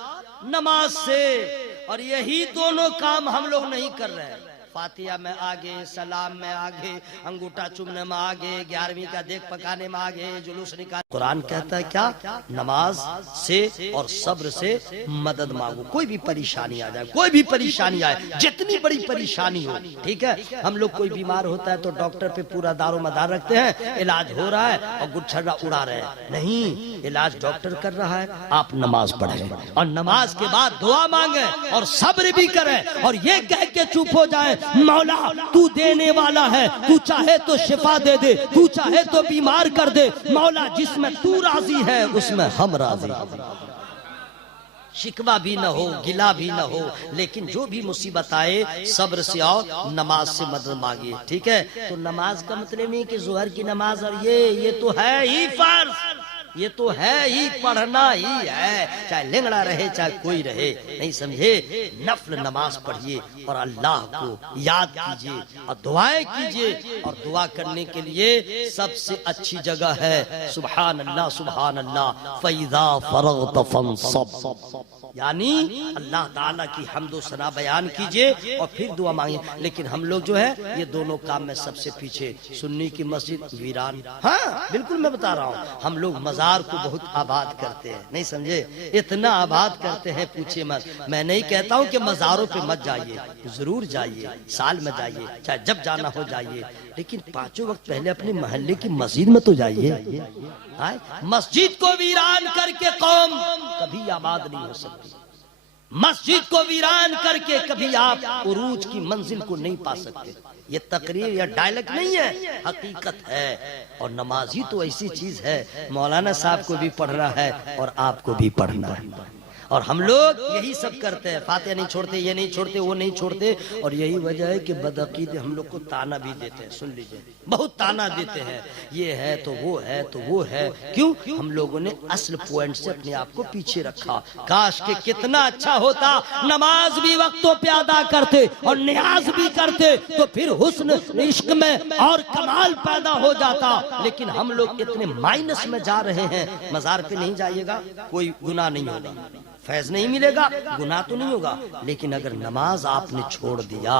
نماز سے. اور یہی دونوں کام ہم لوگ نہیں کر رہے ہیں. فاتحہ میں آگے, سلام میں آگے, انگوٹھا چومنے میں آگے, 11ویں کا دیکھ پکانے میں آگے, جلوس نکال. قرآن کہتا ہے کیا؟ نماز سے اور صبر سے مدد مانگو. کوئی بھی پریشانی آ جائے, کوئی بھی پریشانی آئے, جتنی بڑی پریشانی ہو, ٹھیک ہے. ہم لوگ کوئی بیمار ہوتا ہے تو ڈاکٹر پہ پورا دار و مدار رکھتے ہیں, علاج ہو رہا ہے اور گچھڑا اڑا رہے ہیں. نہیں, علاج ڈاکٹر کر رہا ہے, آپ نماز پڑھیں اور نماز کے بعد دعا مانگیں اور صبر بھی کریں, اور یہ کہہ کے چپ ہو جائیں مولا تو دینے والا ہے, تو چاہے تو شفا دے دے, تو چاہے تو بیمار کر دے. مولا جس میں تو راضی ہے اس میں ہم راضی. شکوہ بھی نہ ہو, گلا بھی نہ ہو, لیکن جو بھی مصیبت آئے صبر سے اور نماز سے مدد مانگیے, ٹھیک ہے. تو نماز کا مطلب نہیں کہ ظہر کی نماز اور یہ تو ہے ہی فرض, یہ تو ہے ہی, پڑھنا ہی ہے, چاہے لنگڑا رہے چاہے کوئی رہے, نہیں سمجھے. نفل نماز پڑھیے اور اللہ کو یاد کیجیے اور دعائیں کیجیے. اور دعا کرنے کے لیے سب سے اچھی جگہ ہے سبحان اللہ سبحان اللہ. فَإِذَا فَرَغْتَ فَانصَبْ, یعنی اللہ تعالیٰ کی حمد و ثنا بیان کیجئے اور پھر دعا مانگیں. لیکن ہم لوگ جو ہے یہ دونوں کام میں سب سے پیچھے. سنی کی مسجد ویران, ہاں بالکل میں بتا رہا ہوں. ہم لوگ مزار کو بہت آباد کرتے ہیں, نہیں سمجھے, اتنا آباد کرتے ہیں پوچھے مت. میں نہیں کہتا ہوں کہ مزاروں پہ مت جائیے, ضرور جائیے, سال میں جائیے, چاہے جب جانا ہو جائیے, لیکن 5 وقت پہلے اپنے محلے کی مسجد میں تو جائیے. مسجد کو ویران کر کے قوم کبھی آباد نہیں ہو سکتی. مسجد کو ویران کر کے کبھی آپ عروج کی منزل کو نہیں پا سکتے. یہ تقریر یا ڈائلگ نہیں ہے, حقیقت ہے. اور نماز ہی تو ایسی چیز ہے, مولانا صاحب کو بھی پڑھنا ہے اور آپ کو بھی پڑھنا ہے. اور ہم لوگ یہی سب کرتے ہیں, فاتحہ نہیں چھوڑتے, یہ نہیں چھوڑتے, وہ نہیں چھوڑتے. اور یہی وجہ ہے کہ بدعقید ہم لوگ کو تانا بھی دیتے ہیں. سن لیجئے, بہت تانا دیتے ہیں, یہ ہے تو وہ ہے تو وہ ہے. کیوں؟ ہم لوگوں نے اصل پوائنٹ سے اپنے آپ کو پیچھے رکھا. کاش کہ کتنا اچھا ہوتا, نماز بھی وقتوں پہ ادا کرتے اور نیاز بھی کرتے, تو پھر حسن عشق میں اور کمال پیدا ہو جاتا. لیکن ہم لوگ اتنے مائنس میں جا رہے ہیں. مزار پہ نہیں جائیے گا, کوئی گناہ نہیں ہوگا, فیض نہیں ملے گا, گناہ تو نہیں ہوگا. لیکن اگر نماز آپ نے چھوڑ دیا,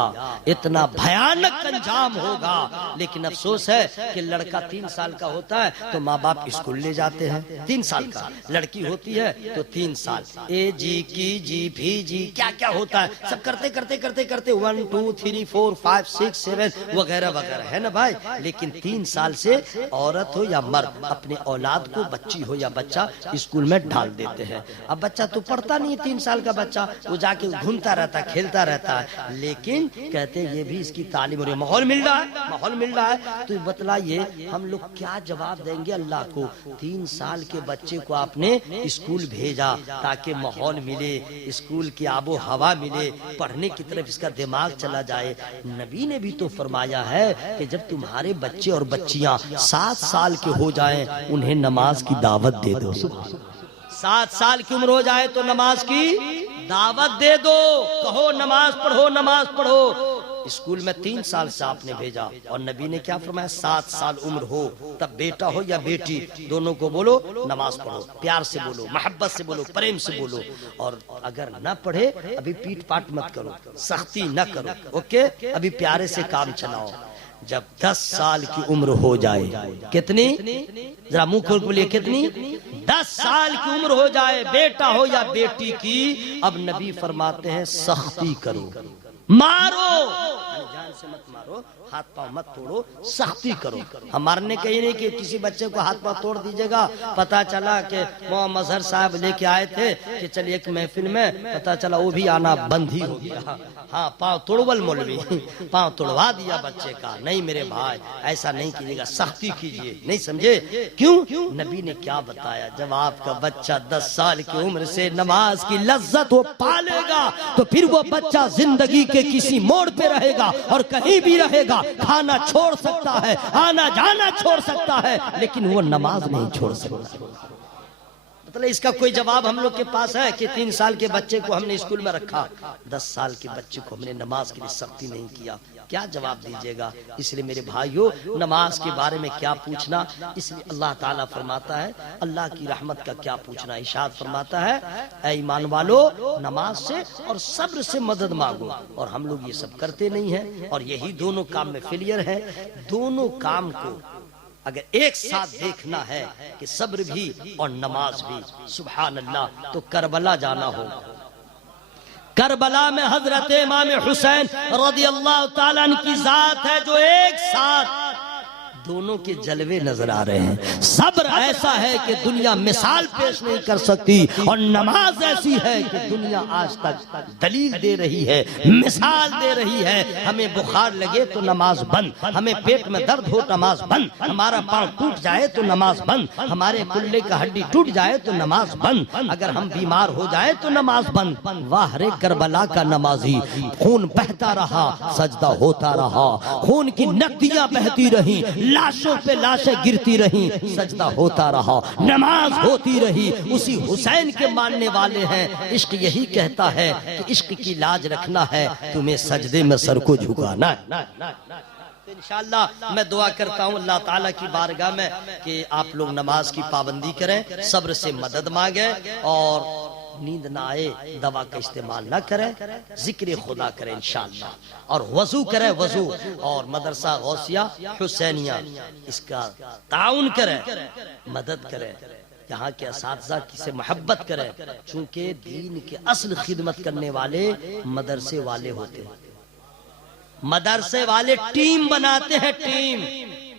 اتنا بھیانک انجام ہوگا. لیکن افسوس ہے کہ لڑکا 3 سال کا ہوتا ہے تو ماں باپ اسکول لے جاتے ہیں. 3 سال کا لڑکی ہوتی ہے تو 3 سال, اے جی کی جی بھی جی کیا کیا ہوتا ہے, سب کرتے کرتے کرتے کرتے 1 2 3 4 5 6 7 وغیرہ وغیرہ, ہے نا بھائی. لیکن 3 سال سے عورت ہو یا مرد اپنے اولاد کو, بچی ہو یا بچہ, اسکول میں ڈال دیتے ہیں. اب بچہ تو پڑھتا نہیں, 3 سال کا بچہ, وہ جا کے گھومتا رہتا ہے, کھیلتا رہتا ہے. لیکن کہتے ہیں یہ بھی اس کی تعلیم ہو رہی ہے, ماحول مل رہا ہے, ماحول مل رہا ہے. تو بتلائیے ہم لوگ کیا جواب دیں گے اللہ کو؟ 3 سال کے بچے کو آپ نے اسکول بھیجا تاکہ ماحول ملے, اسکول کی آب و ہوا ملے, پڑھنے کی طرف اس کا دماغ چلا جائے. نبی نے بھی تو فرمایا ہے کہ جب تمہارے بچے اور بچیاں 7 سال کے ہو جائیں انہیں نماز کی دعوت دے دو. 7 سال کی عمر ہو جائے تو نماز کی دعوت دے دو, کہو نماز پڑھو, نماز پڑھو. اسکول میں 3 سال سے آپ نے بھیجا اور نبی نے کیا فرمایا 7 سال عمر ہو تب بیٹا ہو یا بیٹی دونوں کو بولو نماز پڑھو، پیار سے بولو، محبت سے بولو، پریم سے بولو، اور اگر نہ پڑھے ابھی پیٹ پاٹ مت کرو، سختی نہ کرو، اوکے، ابھی پیارے سے کام چلاؤ۔ جب 10 سال کی عمر ہو جائے، کتنی؟ ذرا منہ کھول بولیے، کتنی؟ 10 سال کی عمر ہو جائے، بیٹا ہو یا بیٹی کی، اب نبی فرماتے ہیں سختی کرو، مارو، جان سے مت مارو، ہاتھ پاؤں مت توڑو، سختی کرو۔ ہم مارنے کا یہ نہیں کہ کسی بچے کو ہاتھ پاؤں توڑ دیجیے گا، پتا چلا کہ محمد مظہر صاحب لے کے آئے تھے کہ چلیے ایک محفل میں، پتا چلا وہ بھی آنا بند ہی ہو گیا، ہاں پاؤں توڑول مولوی، پاؤں توڑوا دیا بچے کا۔ نہیں میرے بھائی، ایسا نہیں کیجیے گا، سختی کیجیے، نہیں سمجھے؟ کیوں؟ نبی نے کیا بتایا، جب آپ کا بچہ 10 سال کی عمر سے نماز کی لذت وہ پالے گا تو پھر وہ بچہ زندگی کے کسی موڑ پہ رہے گا اور کہیں بھی رہے گا، کھانا چھوڑ سکتا ہے، آنا جانا چھوڑ سکتا ہے، لیکن وہ نماز نہیں چھوڑ سکتا۔ مطلب اس کا کوئی جواب ہم لوگ کے پاس ہے کہ 3 سال کے بچے کو ہم نے اسکول میں رکھا، 10 سال کے بچے کو ہم نے نماز کے لیے سختی نہیں کیا، کیا جواب دیجیے گا؟ اس لیے میرے بھائیوں، نماز کے بارے میں کیا پوچھنا، اس لیے اللہ تعالیٰ فرماتا ہے، اللہ کی رحمت کا کیا پوچھنا، ارشاد فرماتا ہے اے ایمان والو نماز سے اور صبر سے مدد مانگو، اور ہم لوگ یہ سب کرتے نہیں ہیں، اور یہی دونوں کام میں فیلئر ہے۔ دونوں کام کو اگر ایک ساتھ دیکھنا ہے کہ صبر بھی اور نماز بھی، سبحان اللہ، تو کربلا جانا ہوگا۔ کربلا میں حضرت امام حسین رضی اللہ تعالیٰ عنہ کی ذات ہے جو ایک ساتھ دونوں کے جلوے نظر آ رہے ہیں۔ صبر ایسا ہے کہ دنیا مثال پیش نہیں کر سکتی، اور نماز ایسی ہے کہ دنیا آج تک دلیل دے رہی ہے، مثال دے رہی ہے۔ ہمیں بخار لگے تو نماز بند، ہمیں پیٹ میں درد ہو نماز بند، ہمارا پاؤں ٹوٹ جائے تو نماز بند، ہمارے کلے کا ہڈی ٹوٹ جائے تو نماز بند، اگر ہم بیمار ہو جائے تو نماز بند۔ واہ رے کربلا کا نمازی، خون بہتا رہا، سجدہ ہوتا رہا، خون کی ندیاں بہتی رہیں، لاشوں پہ لاشیں گرتی رہیں، سجدہ ہوتا رہا، نماز ہوتی رہی۔ اسی حسین کے ماننے والے ہیں۔ عشق یہی کہتا ہے کہ عشق کی لاج رکھنا ہے، تمہیں سجدے میں سر کو جھکانا ہے۔ انشاءاللہ میں دعا کرتا ہوں اللہ تعالیٰ کی بارگاہ میں کہ آپ لوگ نماز کی پابندی کریں، صبر سے مدد مانگیں، اور نیند نہ آئے دوا کا استعمال نہ کریں، ذکر خدا کریں انشاءاللہ، اور وضو کریں، وضو، اور مدرسہ غوثیہ حسینیہ اس کا تعاون کریں، مدد کریں، یہاں کے اساتذہ کی سے محبت کریں، چونکہ دین کے اصل خدمت کرنے والے مدرسے والے ہوتے ہیں۔ مدرسے والے ٹیم بناتے ہیں، ٹیم۔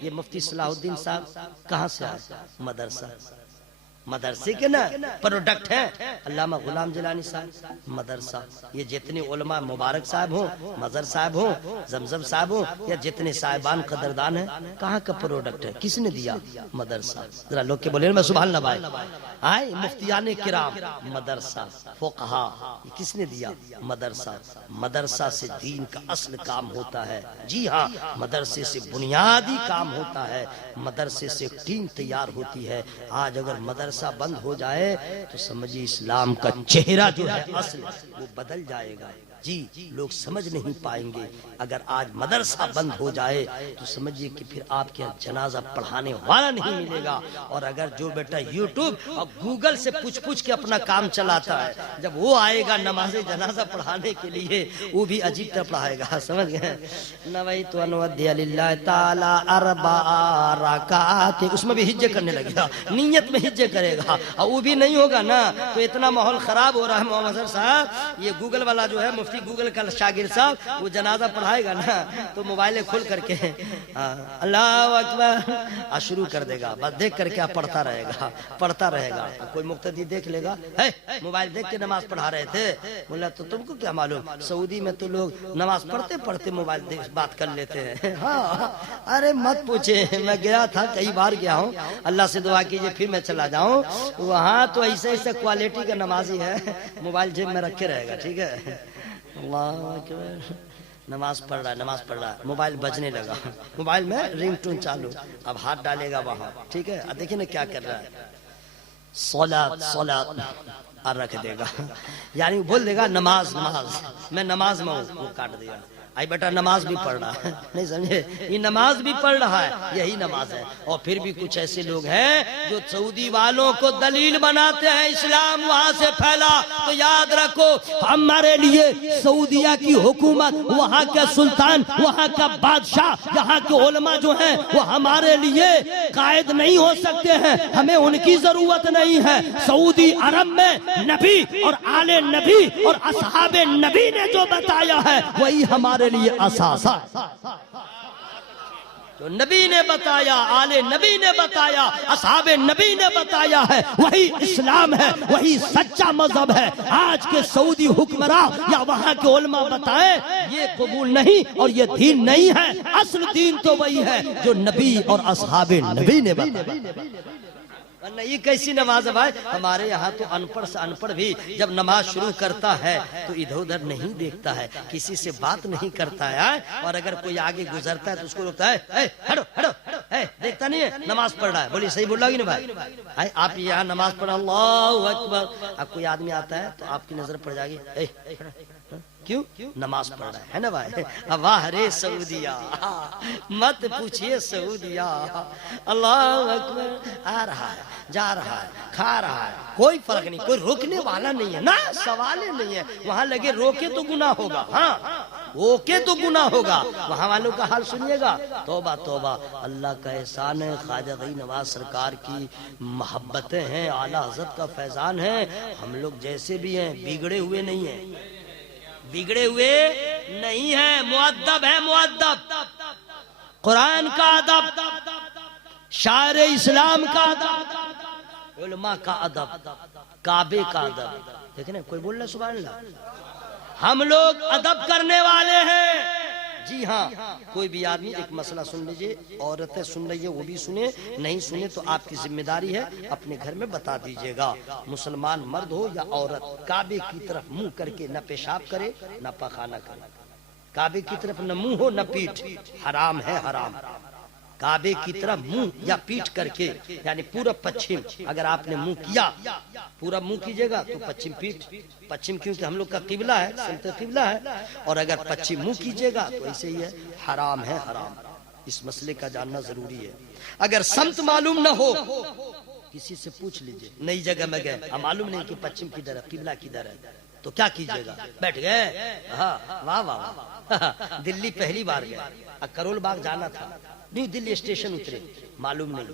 یہ مفتی صلاح الدین صاحب کہاں سے آئے؟ مدرسہ، مدرسے کے نا پروڈکٹ ہے۔ علامہ غلام جیلانی صاحب مدرسہ، یہ جتنے علماء مبارک صاحب ہوں، مظہر صاحب ہوں، زمزم صاحب ہوں، یا جتنے صاحبان قدردان ہیں، کہاں کا پروڈکٹ ہے؟ کس نے دیا؟ مدرسہ۔ ذرا لوگ کے بولے میں سبحان اللہ بھائی، آئے مفتیان کرام، مدرسہ، فقہا، یہ کس نے دیا؟ مدرسہ۔ مدرسہ سے دین کا اصل کام ہوتا ہے، جی ہاں، مدرسے سے بنیادی کام ہوتا ہے، مدرسے سے ٹیم تیار ہوتی ہے۔ آج اگر مدرسہ بند ہو جائے تو سمجھیے اسلام کا چہرہ جو ہے اصل وہ بدل جائے گا، جی لوگ سمجھ نہیں پائیں گے۔ اگر آج مدرسہ بند ہو جائے تو سمجھیے کہ پھر آپ کے جنازہ پڑھانے والا نہیں ملے گا، اور اگر جو بیٹا یوٹیوب اور گوگل سے پوچھ کے اپنا کام چلاتا ہے، جب وہ آئے گا نماز جنازہ پڑھانے کے لیے، وہ بھی عجیب طرح پڑھائے گا، سمجھ گئے؟ نویت ان اودی للہ تعالی اربع رکعات، اس میں بھی ہجے کرنے لگے گا، نیت میں ہجے کرے گا، اور وہ بھی نہیں ہوگا نا تو اتنا ماحول خراب ہو رہا ہے۔ محمد مظہر صاحب، یہ گوگل والا جو ہے مفتی گوگل کا شاگرد صاحب، وہ جنازہ پڑھائے گا نا تو موبائلیں کھول کر کے اللہ اکبر شروع کر دے گا، بس دیکھ کر کے آپ پڑھتا رہے گا، پڑھتا رہے گا۔ کوئی مقتدی دیکھ لے گا، موبائل دیکھ کے نماز پڑھا رہے تھے، بولا تو تم کو کیا معلوم، سعودی میں تو لوگ نماز پڑھتے پڑھتے موبائل بات کر لیتے ہیں۔ ہاں ارے مت پوچھے، میں گیا تھا، کئی بار گیا ہوں، اللہ سے دعا کیجئے پھر میں چلا جاؤں، وہاں تو ایسے ایسے کوالٹی کا نمازی ہے، موبائل جیب میں رکھے رہے گا، ٹھیک ہے؟ اللہ اکبر، نماز پڑھ رہا ہے، نماز پڑھ رہا ہے، موبائل بجنے لگا، موبائل میں رنگ ٹون چالو، اب ہاتھ ڈالے گا وہاں، ٹھیک ہے؟ دیکھیں نا کیا کر رہا ہے، صلاۃ صلاۃ اور رکھ دے گا، یعنی بول دے گا نماز نماز، میں نماز میں ہوں، وہ کاٹ دے گا۔ آئی بیٹا نماز بھی پڑھ رہا ہے، نہیں سمجھے، یہ نماز بھی پڑھ رہا ہے، یہی نماز ہے۔ اور پھر بھی کچھ ایسے لوگ ہیں جو سعودی والوں کو دلیل بناتے ہیں اسلام وہاں سے پھیلا، تو یاد رکھو ہمارے لیے سعودیہ کی حکومت، وہاں کا سلطان، وہاں کا بادشاہ، یہاں کے علماء جو ہیں وہ ہمارے لیے قائد نہیں ہو سکتے ہیں، ہمیں ان کی ضرورت نہیں ہے۔ سعودی عرب میں نبی اور آل نبی اور اصحاب نبی نے جو بتایا ہے وہی ہمارے لیے اساس ہے۔ جو نبی نے بتایا، آل نبی نے بتایا، اصحاب نبی نے بتایا ہے وہی اسلام ہے، وہی سچا مذہب ہے۔ آج کے سعودی حکمراں یا وہاں کے علماء بتائیں یہ قبول نہیں اور یہ دین نہیں ہے۔ اصل دین تو وہی ہے جو نبی اور اصحاب نبی نے بتایا۔ ورنہ یہ کیسی نماز ہے بھائی؟ ہمارے یہاں تو ان پڑھ سے ان پڑھ بھی جب نماز شروع کرتا ہے تو ادھر ادھر نہیں دیکھتا ہے، کسی سے بات نہیں کرتا ہے، اور اگر کوئی آگے گزرتا ہے تو اس کو روکتا ہے، ہٹو ہٹو، دیکھتا نہیں ہے نماز پڑھ رہا ہے۔ بولیے صحیح بول رہا ہے کہ نہیں بھائی؟ آپ یہاں نماز پڑھ اللہ اکبر، اب کوئی آدمی آتا ہے تو آپ کی نظر پڑ جائے گی، کیوں؟ نماز پڑھ رہا ہے نا بھائی؟ واہ رے سعودیہ، مت پوچھئے سعودیہ، اللہ اکبر، آ رہا ہے، جا رہا ہے، کھا رہا ہے، کوئی فرق نہیں، کوئی روکنے والا نہیں ہے، نہ سوال ہی نہیں ہے۔ وہاں لگے روکے تو گناہ ہوگا، ہاں روکے تو گناہ ہوگا۔ وہاں والوں کا حال سنیے گا، توبہ توبہ، اللہ کا احسان ہے، خواجہ غنی نواز سرکار کی محبتیں ہیں، اعلیٰ حضرت کا فیضان ہے، ہم لوگ جیسے بھی ہیں بگڑے ہوئے نہیں ہیں، بگڑے ہوئے نہیں ہیں، مؤدب ہے، مؤدب، قرآن کا ادب، شاعر اسلام کا ادب، علماء کا ادب، کعبے کا ادب۔ دیکھیں نا کوئی بول رہا ہے سبحان اللہ، ہم لوگ ادب کرنے والے ہیں۔ جی ہاں، کوئی بھی آدمی ایک مسئلہ سن لیجئے، عورتیں سن رہی ہے وہ بھی سنے، نہیں سنے تو آپ کی ذمہ داری ہے اپنے گھر میں بتا دیجئے گا۔ مسلمان مرد ہو یا عورت کعبے کی طرف منہ کر کے نہ پیشاب کرے نہ پخانہ کرے، کعبے کی طرف نہ منہ ہو نہ پیٹھ، حرام ہے، حرام۔ کعبے کی طرف منہ یا پیٹھ کر کے، یعنی پورا پچھم، اگر آپ نے منہ کیا، پورا منہ کیجئے گا تو پچھم پیٹھ، پچھم کیونکہ ہم لوگ کا قبلہ ہے، سمت قبلہ ہے، اور اگر پچھم منہ کیجئے گا تو ایسے ہی ہے، حرام ہے، حرام۔ اس مسئلے کا جاننا ضروری ہے۔ اگر سمت معلوم نہ ہو کسی سے پوچھ لیجئے، نئی جگہ میں گئے، معلوم نہیں کہ پچھم کدھر ہے، قبلہ کدھر ہے، تو کیا کیجئے گا؟ بیٹھ گئے، ہاں واہ واہ، دلی پہلی بار گئے، کرول باغ جانا تھا، نیو دلی اسٹیشن اترے، معلوم نہیں،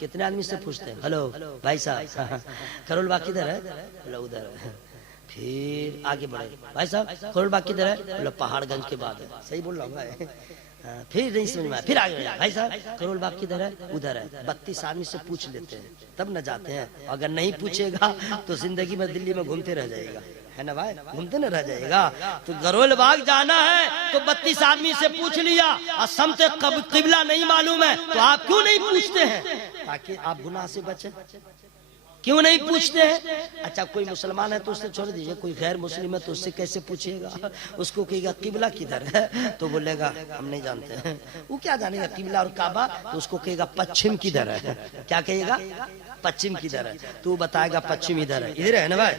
کتنے آدمی سے پوچھتے ہیں، ہلو بھائی صاحب کرول باغ کدھر ہے؟ بولو ادھر ہے۔ پھر آگے بڑھے، بھائی صاحب کرول باغ کدھر ہے؟ بولو پہاڑ گنج کے بعد ہے۔ صحیح بول رہا ہوں بھائی؟ پھر نہیں سمجھ میں آیا، پھر آگے بڑھے، بھائی صاحب کرول باغ کدھر ہے؟ ادھر ہے۔ 32 آدمی سے پوچھ لیتے ہیں تب نہ جاتے ہیں، اگر نہیں پوچھے گا تو زندگی میں دلی میں گھومتے رہ جائے گا، ہے نا بھائی؟ گھومتے نہ رہ جائے گا۔ تو کرول باغ جانا ہے تو 32 آدمی سے پوچھ لیا، اور سمت قبلہ نہیں معلوم ہے تو آپ کیوں نہیں پوچھتے ہیں؟ تاکہ آپ گناہ سے بچیں۔ کیوں نہیں پوچھتے ہیں؟ اچھا کوئی مسلمان ہے تو اس سے چھوڑ دیجئے، کوئی غیر مسلم ہے تو اس سے کیسے پوچھے گا؟ اس کو کہے گا قبلہ کدھر ہے تو بولے گا ہم نہیں جانتے ہیں، وہ کیا جانے گا قبلہ اور کعبہ؟ تو اس کو کہے گا پچھم کدھر ہے، کیا کہے گا؟ پچھم کدھر ہے، تو بتائے گا پچھم ادھر ہے، ادھر ہے نا بھائی،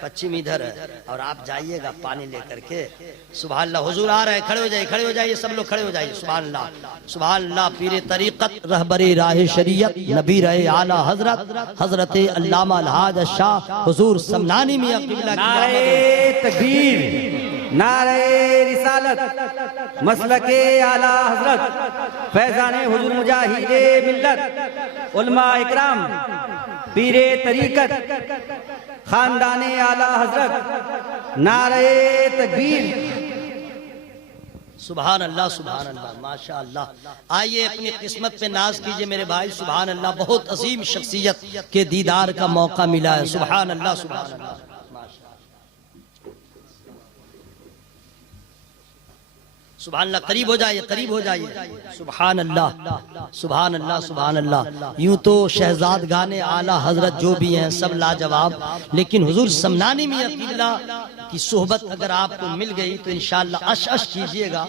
پچھم ادھر ہے، اور آپ جائیے گا پانی لے کر کے، سبحان اللہ، حضور آ رہے ہیں، کھڑے ہو جائیے، کھڑے ہو جائیے، سب لوگ کھڑے ہو جائیے، سبحان اللہ، سبحان اللہ۔ پیر طریقت، رہبر راہ شریعت، نبی رہے اعلیٰ حضرت، حضرت علامہ الحاج شاہ حضور سمنانی میاں قبلہ کی نعرہ تکبیر، نعرہ رسالت، مسلک اعلیٰ حضرت، فیضان حضور مجاہد ملت، علماء اکرام، پیر طریقت، خاندان اعلیٰ حضرت، نعرہ تکبیر۔ سبحان اللہ، سبحان اللہ، ماشاءاللہ۔ آئیے اپنی قسمت پہ ناز کیجئے میرے بھائی، سبحان اللہ، بہت عظیم شخصیت کے دیدار کا موقع ملا ہے، سبحان اللہ، سبحان اللہ، سبحان اللہ۔ قریب ہو جائیے، قریب ہو جائیے، سبحان اللہ، سبحان اللہ، سبحان اللہ۔ یوں تو شہزادگان اعلیٰ حضرت جو بھی ہیں سب لاجواب، لیکن حضور سمنانی میاں قبلہ کی صحبت اگر آپ کو مل گئی تو انشاءاللہ اش اش کیجئے گا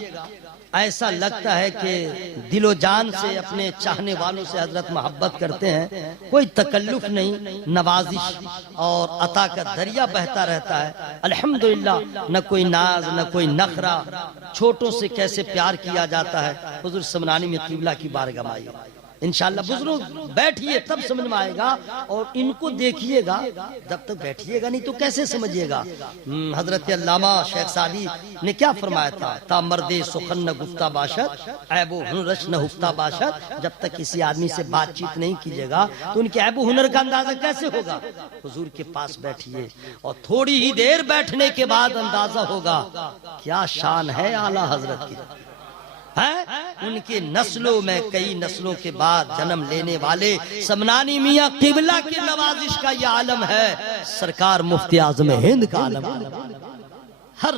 ایسا لگتا ہے کہ دل و جان سے اپنے چاہنے والوں سے حضرت محبت کرتے ہیں، کوئی تکلف نہیں، نوازش اور عطا کا دریا بہتا رہتا ہے الحمدللہ، نہ کوئی ناز نہ کوئی نخرہ، چھوٹوں سے کیسے پیار کیا جاتا ہے۔ حضور سمنانی میں قبلہ کی بارگاہ میں آئیے انشاءاللہ، بزرگ بیٹھیے تب سمجھ میں آئے گا، اور ان کو دیکھیے گا، جب تک بیٹھیے گا نہیں تو کیسے سمجھیے گا۔ حضرت علامہ شیخ سعدی نے کیا فرمایا تھا، تا مرد سخن نہ گفتہ باشد عیب و ہنرش نہ ہفتہ باشد، جب تک کسی آدمی سے بات چیت نہیں کیجیے گا تو ان کے عیب و ہنر کا اندازہ کیسے ہوگا۔ حضور کے پاس بیٹھیے اور تھوڑی ہی دیر بیٹھنے کے بعد اندازہ ہوگا کیا شان ہے اعلیٰ حضرت کی۔ ان کی نسلوں میں کئی نسلوں کے بعد جنم لینے والے سمنانی میاں قبلہ کی نوازش کا یہ عالم ہے، سرکار مفتی اعظم ہند کا عالم ہے۔ ہر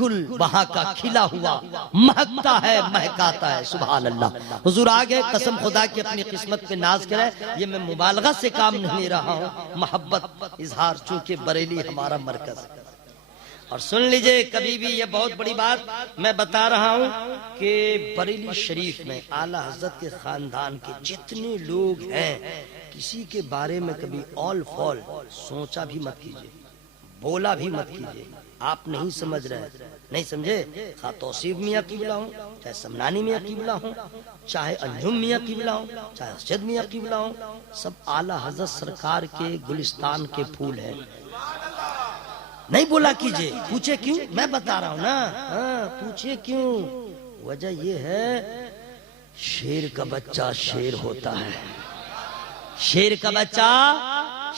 گل وہاں کا کھلا ہوا مہکتا ہے، مہکاتا ہے، سبحان اللہ۔ حضور آگے قسم خدا کی اپنی قسمت پہ ناز کرے، یہ میں مبالغہ سے کام نہیں لے رہا ہوں، محبت اظہار، چونکہ بریلی ہمارا مرکز ہے۔ اور سن لیجئے، کبھی بھی یہ بہت بڑی بات میں بتا رہا ہوں کہ بریلی شریف میں اعلیٰ حضرت کے خاندان کے جتنے لوگ ہیں، کسی کے بارے میں کبھی اول فول سوچا بھی مت کیجئے، بولا بھی مت کیجئے۔ آپ نہیں سمجھ رہے، نہیں سمجھے، خواہ توصیف میاں قبلہ ہوں، چاہے سمنانی میاں قبلہ ہوں، چاہے انجم میاں قبلہ ہوں، چاہے اسجد میاں قبلہ ہوں، سب اعلیٰ حضرت سرکار کے گلستان کے پھول ہیں۔ نہیں بولا کیجئے، پوچھے کیوں، میں بتا رہا ہوں نا، پوچھے کیوں، وجہ یہ ہے شیر کا بچہ شیر ہوتا ہے، شیر کا بچہ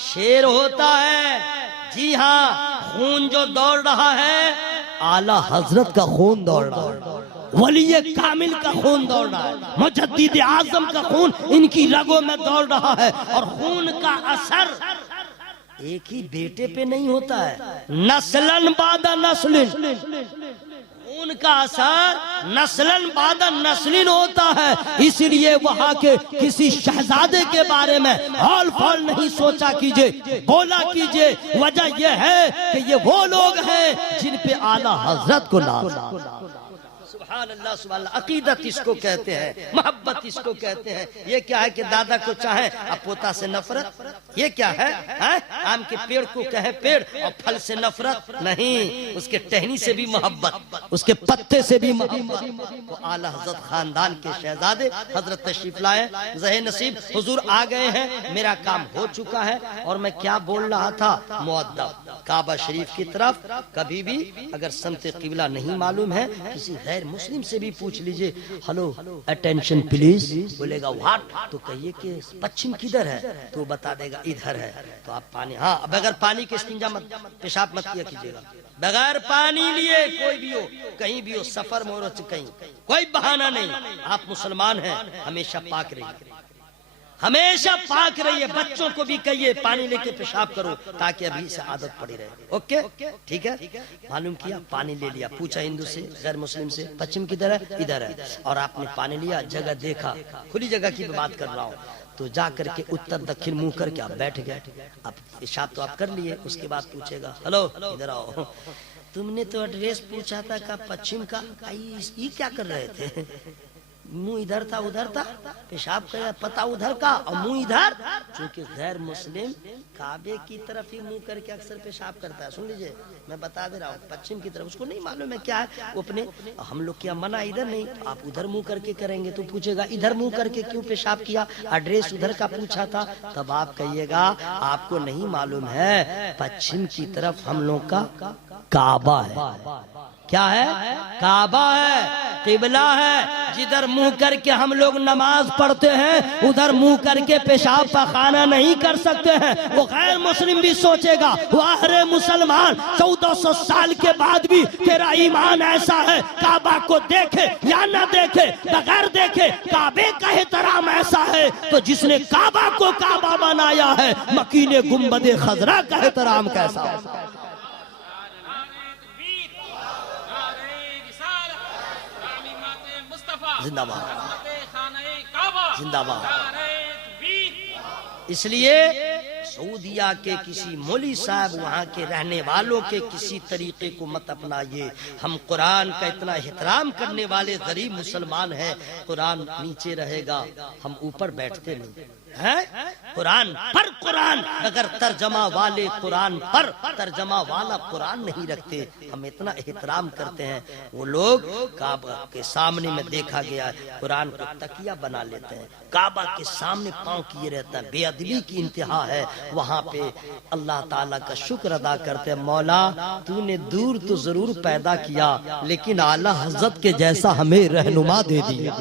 شیر ہوتا ہے۔ جی ہاں، خون جو دوڑ رہا ہے اعلیٰ حضرت کا خون دوڑ رہا ہے، ولی کامل کا خون دوڑ رہا ہے، مجدد اعظم کا خون ان کی رگوں میں دوڑ رہا ہے، اور خون کا اثر ایک ہی بیٹے پہ نہیں ہوتا ہے، نسلن بعد نسلن، خون کا اثر نسلن بعد نسلن ہوتا ہے۔ اس لیے وہاں کے کسی شہزادے کے بارے میں ہال فال نہیں سوچا کیجئے، بولا کیجئے، وجہ یہ ہے کہ یہ وہ لوگ ہیں جن پہ اعلیٰ حضرت کو ناز۔ سبحان اللہ سبحان اللہ، عقیدت اس کو کہتے ہیں، محبت اس کو کہتے ہیں۔ یہ کیا ہے کہ دادا کو چاہے اب پوتا سے نفرت، یہ کیا ہے، آم کے پیڑ کو کہے پیڑ اور پھل سے نفرت نہیں، اس کے ٹہنی سے بھی محبت، اس کے پتے سے بھی محبت۔ تو اعلیٰ حضرت خاندان کے شہزادے حضرت تشریف لائے، ذہ نصیب حضور آ گئے ہیں، میرا کام ہو چکا ہے۔ اور میں کیا بول رہا تھا، مؤدب کعبہ شریف کی طرف کبھی بھی اگر سمت قبلہ نہیں معلوم ہے، کسی غیر مسلم سے بھی پوچھ لیجئے، ہلو اٹینشن پلیز، بولے گا واٹ، تو کہیے کہ پچھم کدھر ہے، تو بتا دے گا ادھر ہے۔ تو آپ پانی، ہاں بغیر پانی کے استنجا مت، پیشاب مت کیا کیجیے گا، بغیر پانی لیے کوئی بھی ہو، کہیں بھی ہو، سفر میں ہو، کہیں کوئی بہانہ نہیں، آپ مسلمان ہیں، ہمیشہ پاک رہیے، ہمیشہ پاک رہیے۔ بچوں کو بھی کہیے پانی لے کے پیشاب کرو تاکہ ابھی سے عادت پڑی رہے، اوکے ٹھیک ہے۔ معلوم کیا، پانی لے لیا، پوچھا ہندو سے، غیر مسلم سے، پچھم کدھر ہے، ادھر ہے، اور آپ نے پانی لیا، جگہ دیکھا، کھلی جگہ کی بات کر رہا ہوں، تو جا کر کے اتر دکھن منہ کر کے آپ بیٹھ گئے، اب پیشاب تو آپ کر لیے، اس کے بعد پوچھے گا ہلو ادھر آؤ، تم نے تو ایڈریس پوچھا تھا کا پچھم کا، یہ کیا کر رہے تھے، منہ ادھر تھا ادھر تھا، پیشاب کیا پتا ادھر کا اور منہ ادھر، چونکہ غیر مسلم کعبے کی طرف ہی منہ کر کے اکثر پیشاب کرتا ہے۔ سن لیجئے میں بتا دے رہا ہوں، پچھم کی طرف اس کو نہیں معلوم ہے کیا ہے، وہ اپنے ہم لوگ کیا منع ادھر نہیں، آپ ادھر منہ کر کے کریں گے، تو پوچھے گا ادھر منہ کر کے کیوں پیشاب کیا، ایڈریس ادھر کا پوچھا تھا، تب آپ کہیے گا آپ کو نہیں معلوم ہے پچھم کی طرف ہم لوگ کا کعبہ ہے، کیا ہے، کعبہ ہے، قبلہ ہے، جدھر منہ کر کے ہم لوگ نماز پڑھتے ہیں ادھر منہ کر کے پیشاب پخانہ نہیں کر سکتے ہیں۔ وہ غیر مسلم بھی سوچے گا واہ رے مسلمان، 1400 سال کے بعد بھی تیرا ایمان ایسا ہے، کعبہ کو دیکھے یا نہ دیکھے، بغیر دیکھے کعبے کا احترام ایسا ہے، تو جس نے کعبہ کو کعبہ بنایا ہے، مکین گنبد خضرا کا احترام کیسا ہے۔ زندہ باد، زندہ باد۔ اس لیے سعودیہ کے کسی مولوی صاحب وہاں کے رہنے والوں کے کسی طریقے کو مت اپنائیے. ہم قرآن کا اتنا احترام کرنے والے غریب مسلمان ہیں. قرآن نیچے رہے گا, ہم اوپر بیٹھتے نہیں ہے. قرآن پر قرآن اگر ترجمہ والے قرآن پر ترجمہ والا قرآن نہیں رکھتے. ہم اتنا احترام کرتے ہیں. وہ لوگ کعبہ کے سامنے میں دیکھا گیا قرآن کو تکیہ بنا لیتے ہیں, کعبہ کے سامنے پاؤں کیے رہتا ہے. بے ادبی کی انتہا ہے. وہاں پہ اللہ تعالیٰ کا شکر ادا کرتے ہیں, مولا تو نے دور تو ضرور پیدا کیا لیکن اعلی حضرت کے جیسا ہمیں رہنما دے دیا,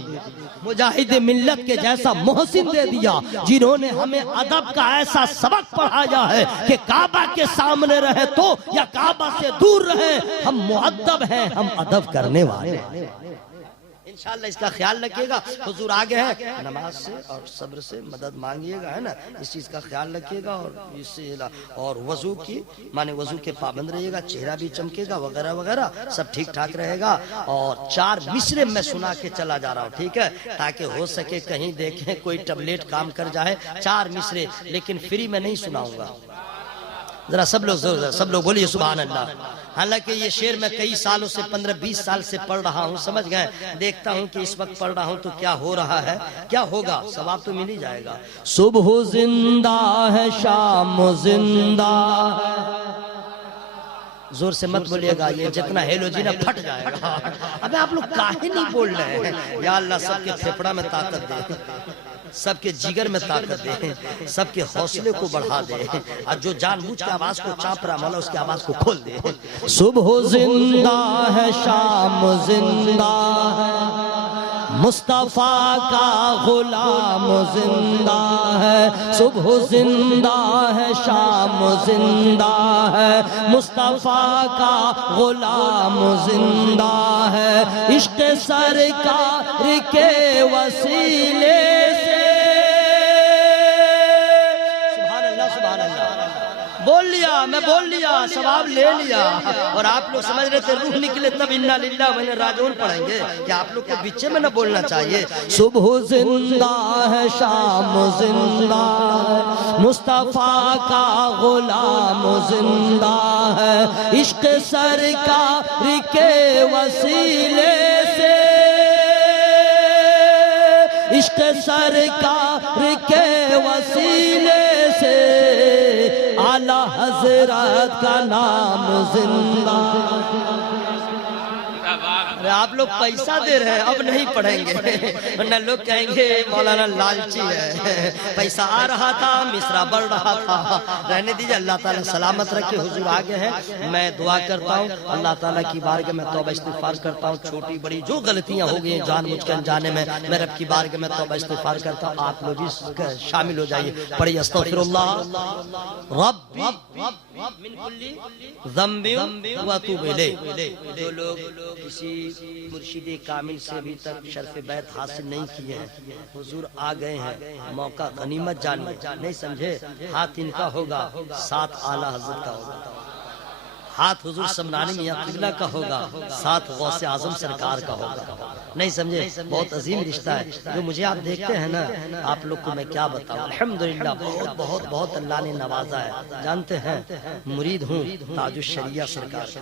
مجاہد ملت کے جیسا محسن دے دیا, جنہوں نے ہمیں ادب کا ایسا سبق پڑھایا ہے کہ کعبہ کے سامنے رہے تو یا کعبہ سے دور رہے ہم مؤدب ہیں, ہم ادب کرنے والے ہیں. انشاءاللہ اس کا خیال رکھیے گا. حضور آگے ہے, نماز سے اور صبر سے مدد مانگیے گا, ہے نا, اس چیز کا خیال رکھیے گا. اور اس سے اور وضو کی مانے وضو کے پابند رہیے گا, چہرہ بھی چمکے گا وغیرہ وغیرہ, سب ٹھیک ٹھاک رہے گا. اور 4 مصرے میں سنا کے چلا جا رہا ہوں, ٹھیک ہے, تاکہ ہو سکے کہیں دیکھیں کوئی ٹبلیٹ کام کر جائے. 4 مصرے لیکن فری میں نہیں سناؤں گا. ذرا سب لوگ بولیے سبحان اللہ. حالانکہ یہ شعر میں کئی سالوں سے 15-20 سال سے پڑھ رہا ہوں, سمجھ گئے. دیکھتا ہوں کہ اس وقت پڑھ رہا ہوں تو کیا ہو رہا ہے, کیا ہوگا, ثواب تو مل ہی جائے گا. صبح زندہ ہے شام زندہ ہے. زور سے مت بولیے گا, یہ جتنا ہیلو جی نا پھٹ جائے گا. ابے آپ لوگ کاہے نہیں بول رہے ہیں. یا اللہ سب کے پھیپڑا میں طاقت دے, سب کے جگر میں طاقت دے, سب کے حوصلے کو بڑھا دے, اور جو جان بوجھ کے آواز کو چاپ رہا مولا اس کی آواز کو کھول دے. صبح زندہ ہے شام زندہ ہے, مصطفیٰ کا غلام زندہ ہے. صبح زندہ ہے شام زندہ ہے, مصطفیٰ کا غلام زندہ ہے. عشق سرکار کے وسیلے سے میں بول لیا ثواب لے لیا. اور آپ لوگ سمجھ رہے تھے روح نکلے تب انا للہ و انا راجعون پڑھیں گے, کہ آپ لوگ کے بیچے میں نہ بولنا چاہیے. صبح زندہ ہے شام زندہ ہے, مصطفیٰ کا غلام زندہ ہے. عشق سرکار کے وسیلے سے, عشق سرکار کے وسیلے سے اعلی حضرت کا نام زندہ. آپ لوگ پیسہ دے رہے ہیں, اب نہیں پڑھیں گے ورنہ لوگ کہیں گے مولانا لالچی ہے. پیسہ آ رہا تھا, مصرع بڑھ رہا تھا. رہنے دیجئے, اللہ تعالیٰ سلامت رکھے. حضور آگے ہیں, میں دعا کرتا ہوں اللہ تعالیٰ کی بارگاہ میں توبہ استغفار کرتا ہوں. چھوٹی بڑی جو غلطیاں ہو گئی ہیں جان بوجھ کے انجانے میں, میں رب کی بارگاہ میں توبہ استغفار کرتا ہوں. آپ لوگ بھی شامل ہو جائیے. پڑھیے استغفر اللہ ربی من کل ذنب واتوب الیہ. جو لوگ کسی مرشد کامل سے ابھی تک شرف بیعت حاصل نہیں کیے ہیں, حضور آ گئے ہیں, موقع غنیمت جانیے. نہیں سمجھے, ہاتھ ان کا ہوگا, ساتھ اعلی حضرت کا ہوگا. ہاتھ حضور سمنانی میاں قبلہ کا ہوگا, ساتھ غوث اعظم سرکار کا ہوگا. نہیں سمجھے, بہت عظیم رشتہ ہے. جو مجھے آپ دیکھتے ہیں نا, آپ لوگ کو میں کیا بتاؤں, الحمدللہ بہت بہت بہت اللہ نے نوازا ہے. جانتے ہیں مرید ہوں تاج الشریعہ سرکار کا.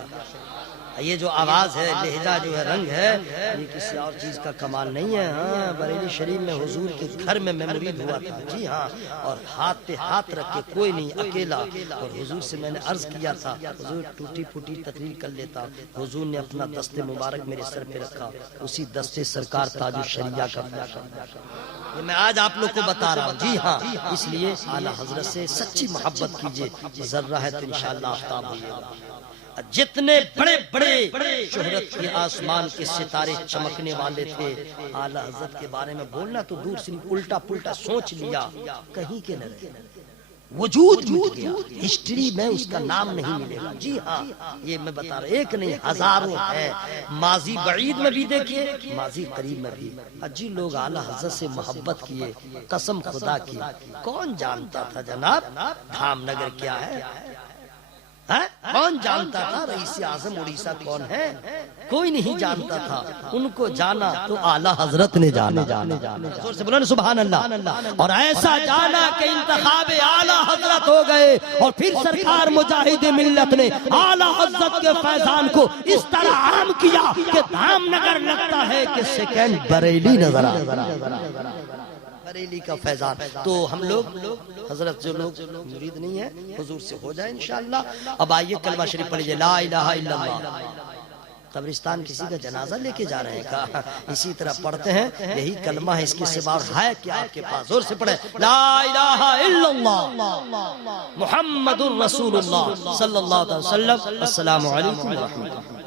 یہ جو آواز ہے, لہجہ جو ہے, رنگ ہے, یہ کسی اور چیز کا کمال نہیں ہے. ہاں, بریلی شریف میں حضور کے گھر میں مرید ہوا تھا, جی ہاں, اور ہاتھ پہ ہاتھ رکھ کے, کوئی نہیں, اکیلا. اور حضور سے میں نے عرض کیا تھا, حضور ٹوٹی پھوٹی تقریر کر لیتا. حضور نے اپنا دست مبارک میرے سر پہ رکھا, اسی دستے سرکار تاج الشریعہ کا. یہ میں آج آپ لوگ کو بتا رہا ہوں, جی ہاں. اس لیے اعلیٰ حضرت سے سچی محبت کیجئے, ذرہ ہے تو انشاءاللہ آفتاب ہوئے گا. جتنے بڑے بڑے شہرت کے آسمان کے ستارے چمکنے والے تھے, اعلیٰ حضرت کے بارے میں بولنا تو دور سے الٹا پلٹا سوچ لیا, کہیں کے نہ رہے. وجود مٹ گیا, ہسٹری میں اس کا نام نہیں ملے گا. جی ہاں, یہ میں بتا رہا, ایک نہیں ہزاروں ہے. ماضی بعید میں بھی دیکھیے, ماضی قریب میں بھی. جی لوگ اعلیٰ حضرت سے محبت کیے, قسم خدا کی. کون جانتا تھا جناب دھام نگر کیا ہے, کون جانتا تھا رئیس اعظم اڑیسہ کون ہے؟ کوئی نہیں جانتا تھا، ان کو جانا تو اعلی حضرت نے جانا۔ زور سے بولو نا سبحان اللہ۔ اور ایسا جانا کہ انتخاب اعلی حضرت ہو گئے، اور پھر سرکار مجاہد ملت نے اعلی حضرت کے فیضان کو اس طرح عام کیا کہ دھام نگر لگتا ہے کہ سیکنڈ بریلی نظر آتا، بریلی کا فیضان۔ تو ہم لوگ حضرت جو لوگ مرید نہیں ہیں حضور سے ہو جائیں انشاءاللہ۔ اب آئیے کلمہ شریف پڑھ لیجیے، لا الہ الا اللہ۔ قبرستان کسی کا جنازہ لے کے جا رہے ہیں کہا اسی طرح پڑھتے ہیں، یہی کلمہ ہے، اس کے سوا اور ہے کیا آپ کے پاس؟ زور سے پڑھیں، لا الہ الا اللہ محمد الرسول اللہ صلی اللہ علیہ وسلم۔ السلام علیکم ورحمۃ اللہ۔